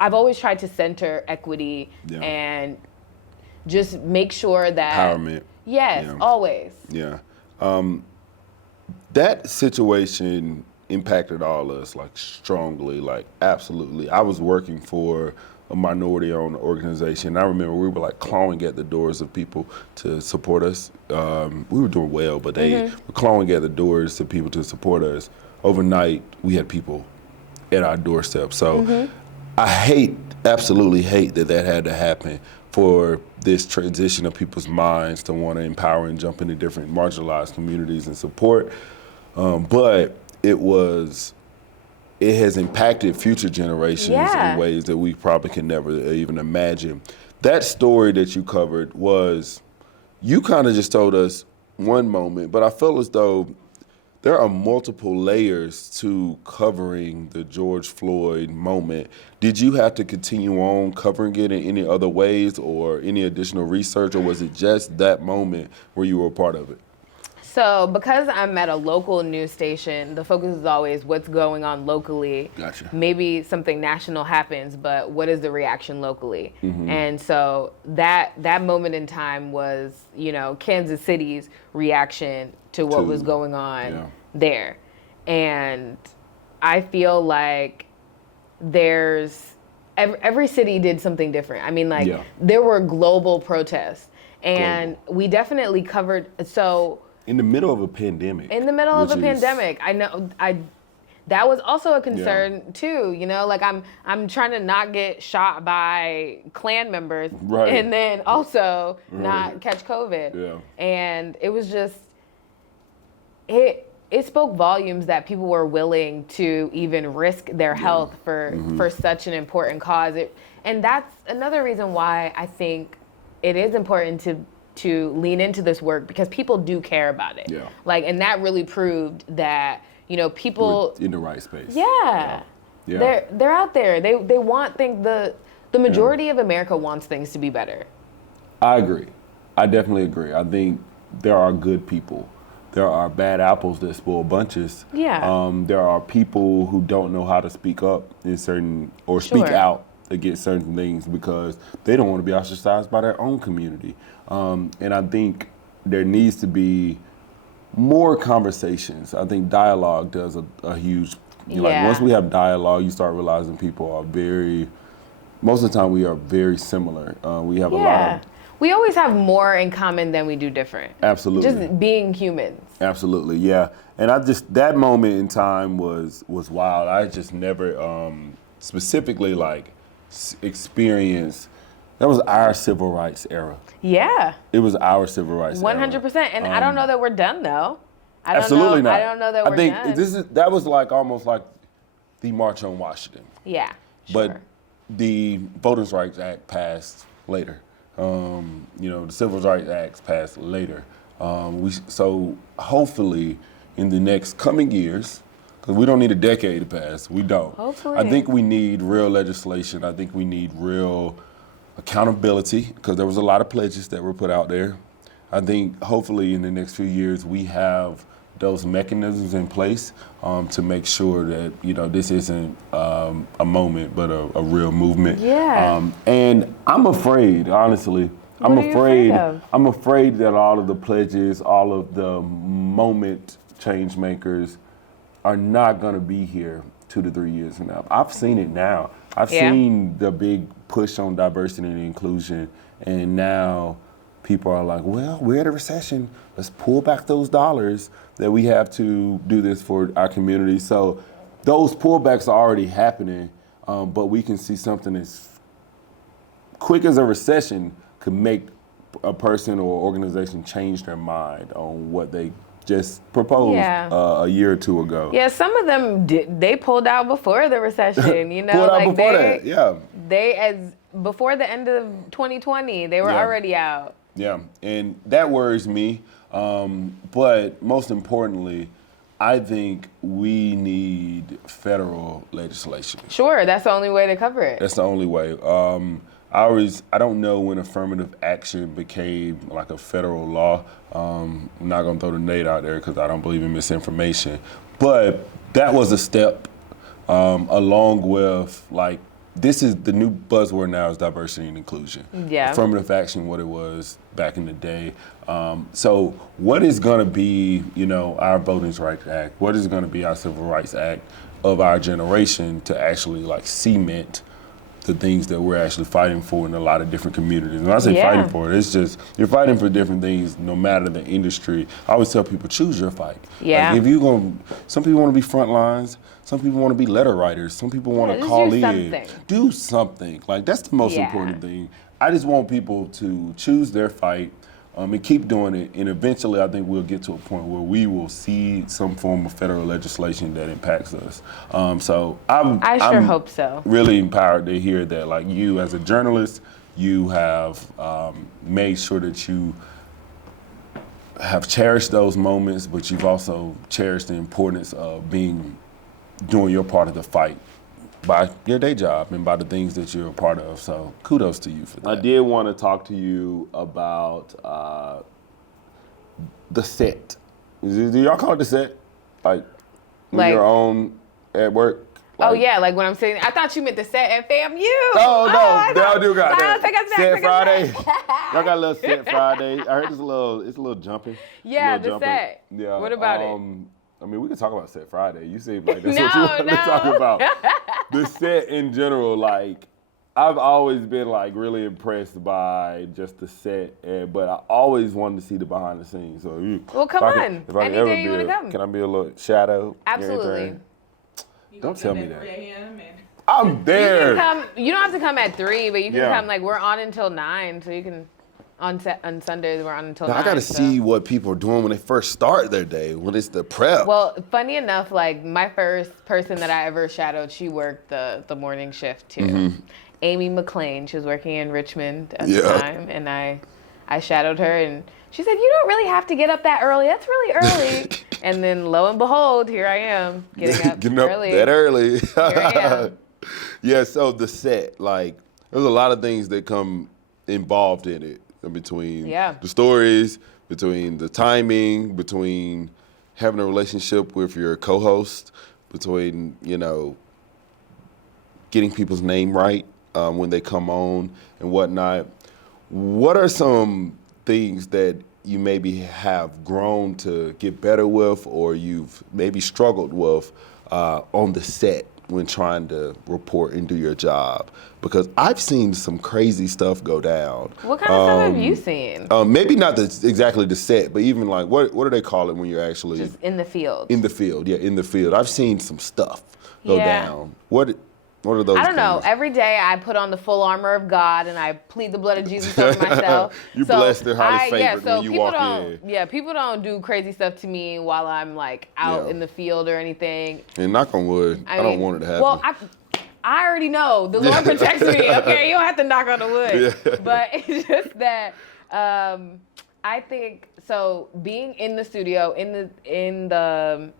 I've always tried to center equity and just make sure that empowerment. Yes, always. Yeah. That situation impacted all of us, like strongly, like absolutely. I was working for a minority-owned organization. And I remember we were like clawing at the doors of people to support us. We were doing well, but they were clawing at the doors to people to support us. Overnight, we had people at our doorstep. So I absolutely hate that had to happen for this transition of people's minds to want to empower and jump into different marginalized communities and support. But it has impacted future generations in ways that we probably can never even imagine. That story that you covered you kind of just told us one moment, but I feel as though there are multiple layers to covering the George Floyd moment. Did you have to continue on covering it in any other ways or any additional research, or was it just that moment where you were a part of it? So because I'm at a local news station, the focus is always what's going on locally. Gotcha. Maybe something national happens, but what is the reaction locally? And so that moment in time was, Kansas City's reaction to what was going on there. And I feel like every city did something different. I mean, there were global protests, and we definitely covered, in the middle of a pandemic. I know. That was also a concern too. I'm trying to not get shot by Klan members, and then also not catch COVID. Yeah. And it was just it spoke volumes that people were willing to even risk their health for such an important cause. And that's another reason why I think it is important to lean into this work, because people do care about it. Yeah. And that really proved that, people we're in the right space. Yeah. They're out there. They want things. The majority of America wants things to be better. I agree. I definitely agree. I think there are good people. There are bad apples that spoil bunches. Yeah. There are people who don't know how to speak up speak out against certain things because they don't want to be ostracized by their own community. And I think there needs to be more conversations. I think dialogue does a huge, once we have dialogue, you start realizing people are most of the time we are very similar. We have a lot of... We always have more in common than we do different. Absolutely. Just being humans. Absolutely, yeah. And that moment in time was wild. I just never specifically experienced. That was our civil rights era. Yeah. It was our civil rights 100%. era. And I don't know that we're done though. Absolutely not. I don't know that we're done. I think that was almost like the March on Washington. Yeah. But the Voters' Rights Act passed later. The Civil Rights Act passed later. So hopefully in the next coming years, because we don't need a decade to pass, we don't. Hopefully. I think we need real legislation. I think we need real accountability, because there was a lot of pledges that were put out there. I think hopefully in the next few years we have those mechanisms in place to make sure that this isn't a moment but a real movement. Yeah. And I'm afraid, honestly. I'm afraid that all of the pledges, all of the moment change makers are not going to be here 2 to 3 years from now. I've seen it now. I've seen the big push on diversity and inclusion, and now people are like, well, we're in a recession. Let's pull back those dollars that we have to do this for our community. So those pullbacks are already happening, but we can see something as quick as a recession could make a person or organization change their mind on what they just proposed a year or two ago. Yeah, some of them they pulled out before the recession. Pulled out before that. Yeah. Before the end of 2020, they were already out. Yeah, and that worries me. But most importantly, I think we need federal legislation. Sure, that's the only way to cover it. That's the only way. I don't know when affirmative action became like a federal law. I'm not gonna throw the nade out there because I don't believe in misinformation. But that was a step along with this is the new buzzword now is diversity and inclusion. Yeah. Affirmative action, what it was back in the day. So what is gonna be, our Voting Rights Act? What is gonna be our Civil Rights Act of our generation to actually cement the things that we're actually fighting for in a lot of different communities. When I say fighting for it, it's just you're fighting for different things no matter the industry. I always tell people, choose your fight. Yeah. Like if you're going, some people want to be front lines, some people want to be letter writers, some people want to call in. Do something. Like that's the most important thing. I just want people to choose their fight. And keep doing it, and eventually I think we'll get to a point where we will see some form of federal legislation that impacts us. So I sure hope so. Really empowered to hear that, like you as a journalist, you have made sure that you have cherished those moments, but you've also cherished the importance of doing your part of the fight by your day job and by the things that you're a part of. So kudos to you for that. I did want to talk to you about the set. Do y'all call it the set? Like your own at work? Like when I'm saying, I thought you meant the set at FAMU. No, y'all do got that. Take us back, Set Friday. Y'all got a little Set Friday. I heard it's a little jumping. Yeah, the set. Yeah. What about it? I mean, we can talk about Set Friday. You seem like that's what you want to talk about. The set in general, like, I've always been, like, really impressed by just the set, but I always wanted to see the behind the scenes. So, come on. Any day you want to come. Can I be a little shadow? Absolutely. Don't tell me that. I'm there. You don't have to come at 3, but you can come, like, we're on until 9, so you can... On Sundays, we're on until 9. I got to see what people are doing when they first start their day, when it's the prep. Well, funny enough, like my first person that I ever shadowed, she worked the morning shift too. Mm-hmm. Amy McLean, she was working in Richmond at the time, and I shadowed her, and she said, "You don't really have to get up that early. That's really early." And then lo and behold, here I am getting up early. That early. Here I am. Yeah. So the set, like, there's a lot of things that come involved in it. Between the stories, between the timing, between having a relationship with your co-host, between, getting people's name right when they come on and whatnot. What are some things that you maybe have grown to get better with, or you've maybe struggled with on the set when trying to report and do your job? Because I've seen some crazy stuff go down. What kind of stuff have you seen? Maybe not exactly the set, but even like, what do they call it when you're actually... Just in the field. In the field, in the field. I've seen some stuff go down. What are those I don't know. Every day I put on the full armor of God and I plead the blood of Jesus over myself. You're blessed and highly favored when you walk in. Yeah, people don't do crazy stuff to me while I'm like out in the field or anything. And knock on wood, I don't want it to happen. Well, I already know the Lord protects me. Okay, you don't have to knock on the wood. Yeah. But it's just that I think so. Being in the studio, in the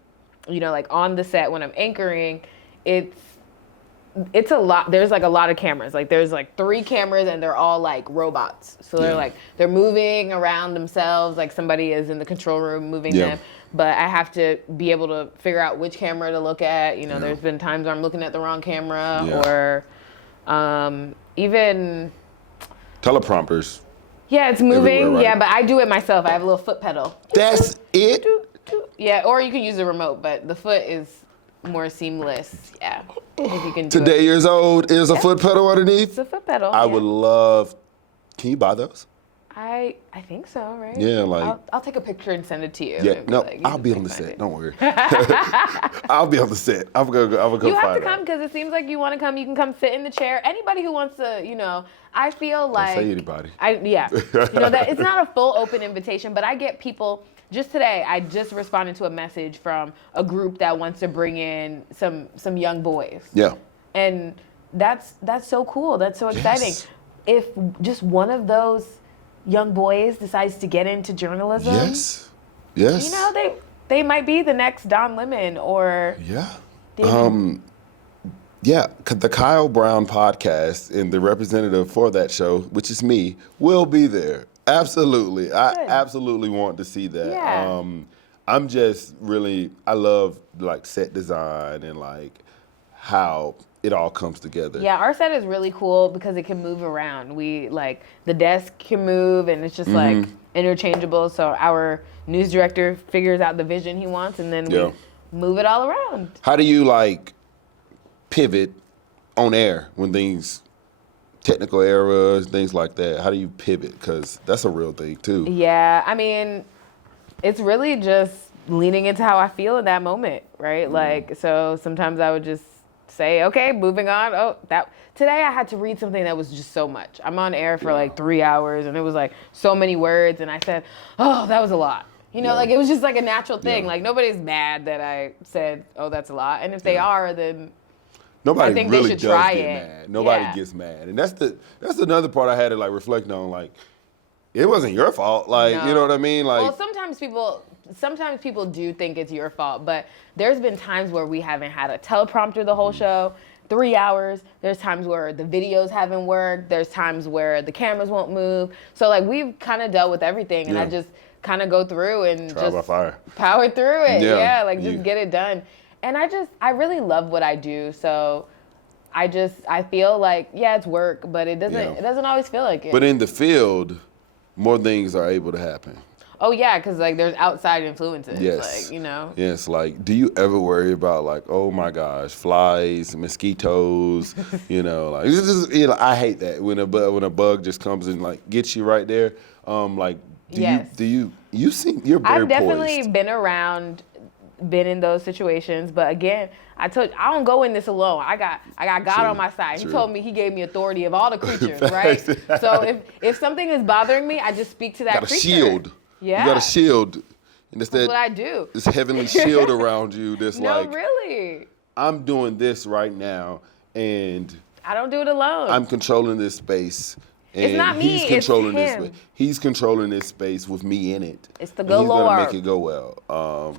like on the set when I'm anchoring, it's a lot. There's like a lot of cameras. Like there's like 3 cameras and they're all like robots. So they're moving around themselves. Like somebody is in the control room moving them. But I have to be able to figure out which camera to look at. There's been times where I'm looking at the wrong camera or even teleprompters. Yeah, it's moving. Right? Yeah, but I do it myself. I have a little foot pedal. That's it? Yeah, or you can use the remote, but the foot is more seamless. Yeah. If you can do Today years old is a foot pedal underneath? It's a foot pedal. I would love. Can you buy those? I think so, right? Yeah, like I'll take a picture and send it to you. Yeah, no, I'll be on the set. Don't worry. I'll be on the set. I'm gonna go. You have to come because it seems like you want to come. You can come sit in the chair. Anybody who wants to, I feel like. Don't say anybody. That it's not a full open invitation, but I get people. Just today, I just responded to a message from a group that wants to bring in some young boys. Yeah. And that's so cool. That's so exciting. Yes. If just one of those young boys decides to get into journalism. Yes. They might be the next Don Lemon or. Yeah. The Kyle Brown podcast and the representative for that show, which is me, will be there. Absolutely. I absolutely want to see that. Yeah. I'm just really, I love like set design and like how it all comes together. Yeah, our set is really cool because it can move around. We like the desk can move and it's just like interchangeable. So our news director figures out the vision he wants and then we move it all around. How do you like pivot on air when things technical errors, things like that? How do you pivot? Because that's a real thing too. Yeah, I mean, it's really just leaning into how I feel in that moment, right? Like, so sometimes I would just say, okay, moving on. Oh, today I had to read something that was just so much. I'm on air for like 3 hours and it was like so many words and I said, oh, that was a lot. You know, like it was just like a natural thing. Like nobody's mad that I said, oh, that's a lot. And if they are, then nobody I think really they should does try get it. mad. Nobody gets mad. And that's another part I had to like reflect on. Like, it wasn't your fault. Like, you know what I mean? Like, well, sometimes people do think it's your fault, but there's been times where we haven't had a teleprompter the whole show, 3 hours. There's times where the videos haven't worked. There's times where the cameras won't move. So like we've kind of dealt with everything, and I just kind of go through and trial by fire. Power through it. Yeah, like just get it done. And I really love what I do. So I feel like, it's work, but it doesn't always feel like it. But in the field, more things are able to happen. Oh yeah, because like there's outside influences. Yes. Like, you know. Yes, like do you ever worry about like, oh my gosh, flies, mosquitoes, you know, like it's just, I hate that when a bug just comes and like gets you right there. Like you seem you're very I've definitely poised. been in those situations, but again, I don't go in this alone. I got God on my side. He told me, he gave me authority of all the creatures, right? So if something is bothering me, I just speak to that creature. Shield. Yeah. You got a shield. And that's what I do. This heavenly shield around you that's like, really. I'm doing this right now and I don't do it alone. I'm controlling this space. And it's not me, he's controlling it's him. He's controlling this space with me in it. It's the good Lord. He's gonna make it go well.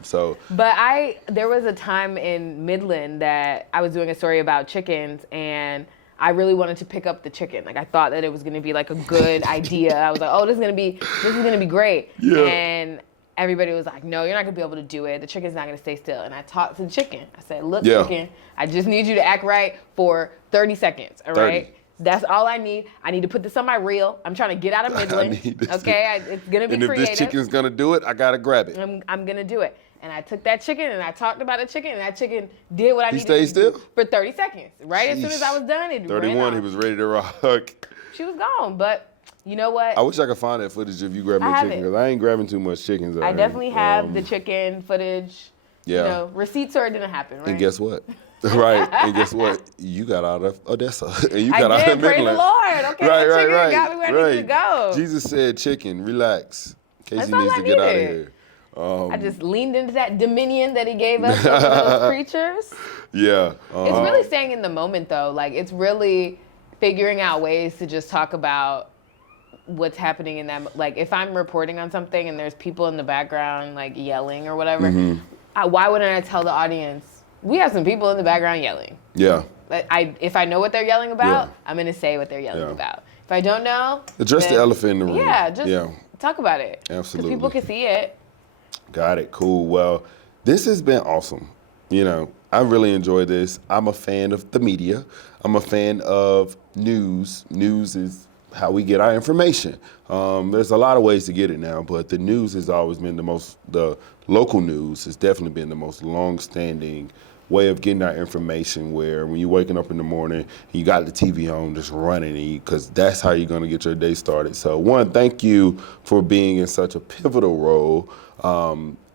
But there was a time in Midland that I was doing a story about chickens, and I really wanted to pick up the chicken. Like I thought that it was gonna be like a good idea. I was like, oh, this is gonna be great. Yeah. And everybody was like, no, you're not gonna be able to do it. The chicken's not gonna stay still. And I talked to the chicken. I said, look, chicken, I just need you to act right for 30 seconds, all right? That's all I need. I need to put this on my reel. I'm trying to get out of Midland. Okay, it's gonna be creative. And if this chicken's gonna do it, I gotta grab it. I'm gonna do it. And I took that chicken and I talked about the chicken, and that chicken did what I needed to do for 30 seconds. Right as soon as I was done, it 31, he was ready to rock. She was gone, but you know what? I wish I could find that footage of you grabbing the chicken, because I ain't grabbing too much chickens. I definitely have the chicken footage. Yeah. You know, receipts or it didn't happen, right? And guess what? Right, and guess what? You got out of Odessa, and you got out of Midland. Praise the Lord. Okay, chicken got me where I need to go. Jesus said, "Chicken, relax. Kaci needs to get out of here." I just leaned into that dominion that he gave us over those creatures. Yeah. It's really staying in the moment, though. Like, it's really figuring out ways to just talk about what's happening in that. Like, if I'm reporting on something and there's people in the background, like, yelling or whatever, why wouldn't I tell the audience? We have some people in the background yelling. Yeah. If I know what they're yelling about, I'm going to say what they're yelling about. If I don't know, address the elephant in the room. Yeah, just talk about it. Absolutely. Because people can see it. Got it. Cool. Well, this has been awesome. You know, I really enjoy this. I'm a fan of the media. I'm a fan of news. News is how we get our information. There's a lot of ways to get it now, but the news has always been the local news has definitely been the most long-standing way of getting our information, where when you're waking up in the morning, you got the TV on just running, because that's how you're going to get your day started. So one, thank you for being in such a pivotal role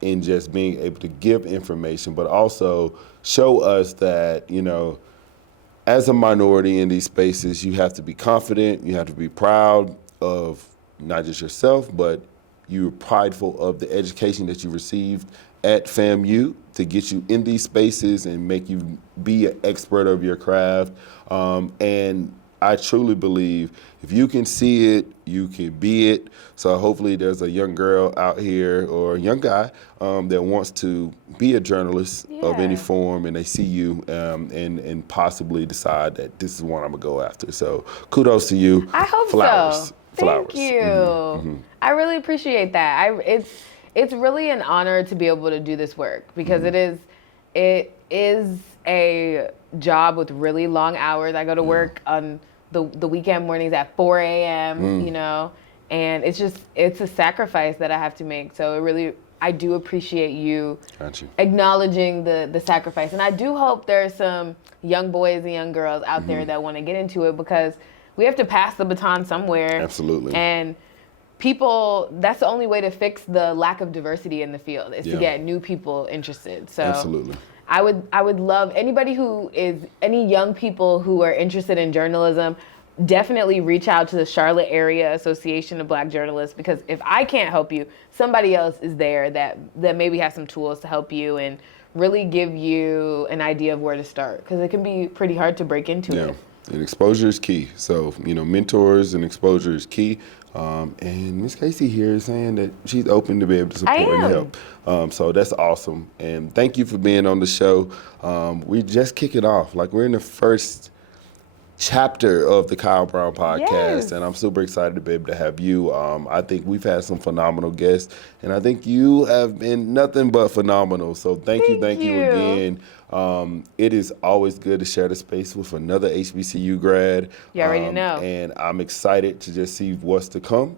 in just being able to give information, but also show us that, you know, as a minority in these spaces, you have to be confident, you have to be proud of not just yourself, but you're prideful of the education that you received at FAMU to get you in these spaces and make you be an expert of your craft. And I truly believe if you can see it, you can be it. So hopefully there's a young girl out here or a young guy that wants to be a journalist of any form, and they see you and possibly decide that this is what I'm gonna go after. So kudos to you. I hope so. Thank you. I really appreciate that. It's really an honor to be able to do this work, because it is a job with really long hours. I go to work on the weekend mornings at 4 a.m., you know, and it's a sacrifice that I have to make. So I do appreciate you acknowledging the sacrifice. And I do hope there's some young boys and young girls out there that want to get into it, because we have to pass the baton somewhere. Absolutely. And people, that's the only way to fix the lack of diversity in the field is to get new people interested. So absolutely. I would love any young people who are interested in journalism, definitely reach out to the Charlotte Area Association of Black Journalists, because if I can't help you, somebody else is there that maybe has some tools to help you and really give you an idea of where to start, because it can be pretty hard to break into it. And exposure is key. So, mentors and exposure is key. And Miss Kaci here is saying that she's open to be able to support and help. So that's awesome. And thank you for being on the show. We just kick it off. Like, we're in the first chapter of the Kyle Brown podcast, and I'm super excited to be able to have you. I think we've had some phenomenal guests, and I think you have been nothing but phenomenal. So thank you again. It is always good to share the space with another HBCU grad. You already know. And I'm excited to just see what's to come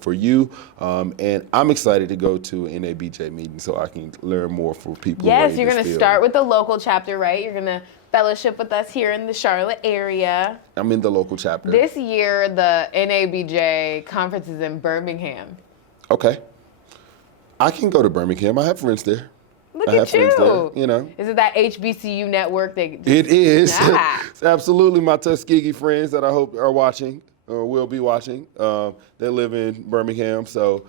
for you. And I'm excited to go to an NABJ meeting so I can learn more for people. Yes, you're going to start with the local chapter, right? You're going to fellowship with us here in the Charlotte area. I'm in the local chapter. This year, the NABJ conference is in Birmingham. Okay. I can go to Birmingham. I have friends there. Look at you. There, Is it that HBCU network? It is. It's absolutely my Tuskegee friends that I hope are watching or will be watching. They live in Birmingham, so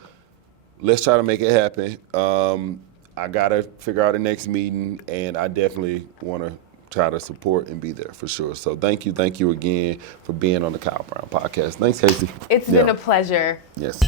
let's try to make it happen. I got to figure out the next meeting, and I definitely want to try to support and be there for sure. So thank you again for being on the Kyle Brown podcast. Thanks, Kaci. It's been a pleasure. Yes.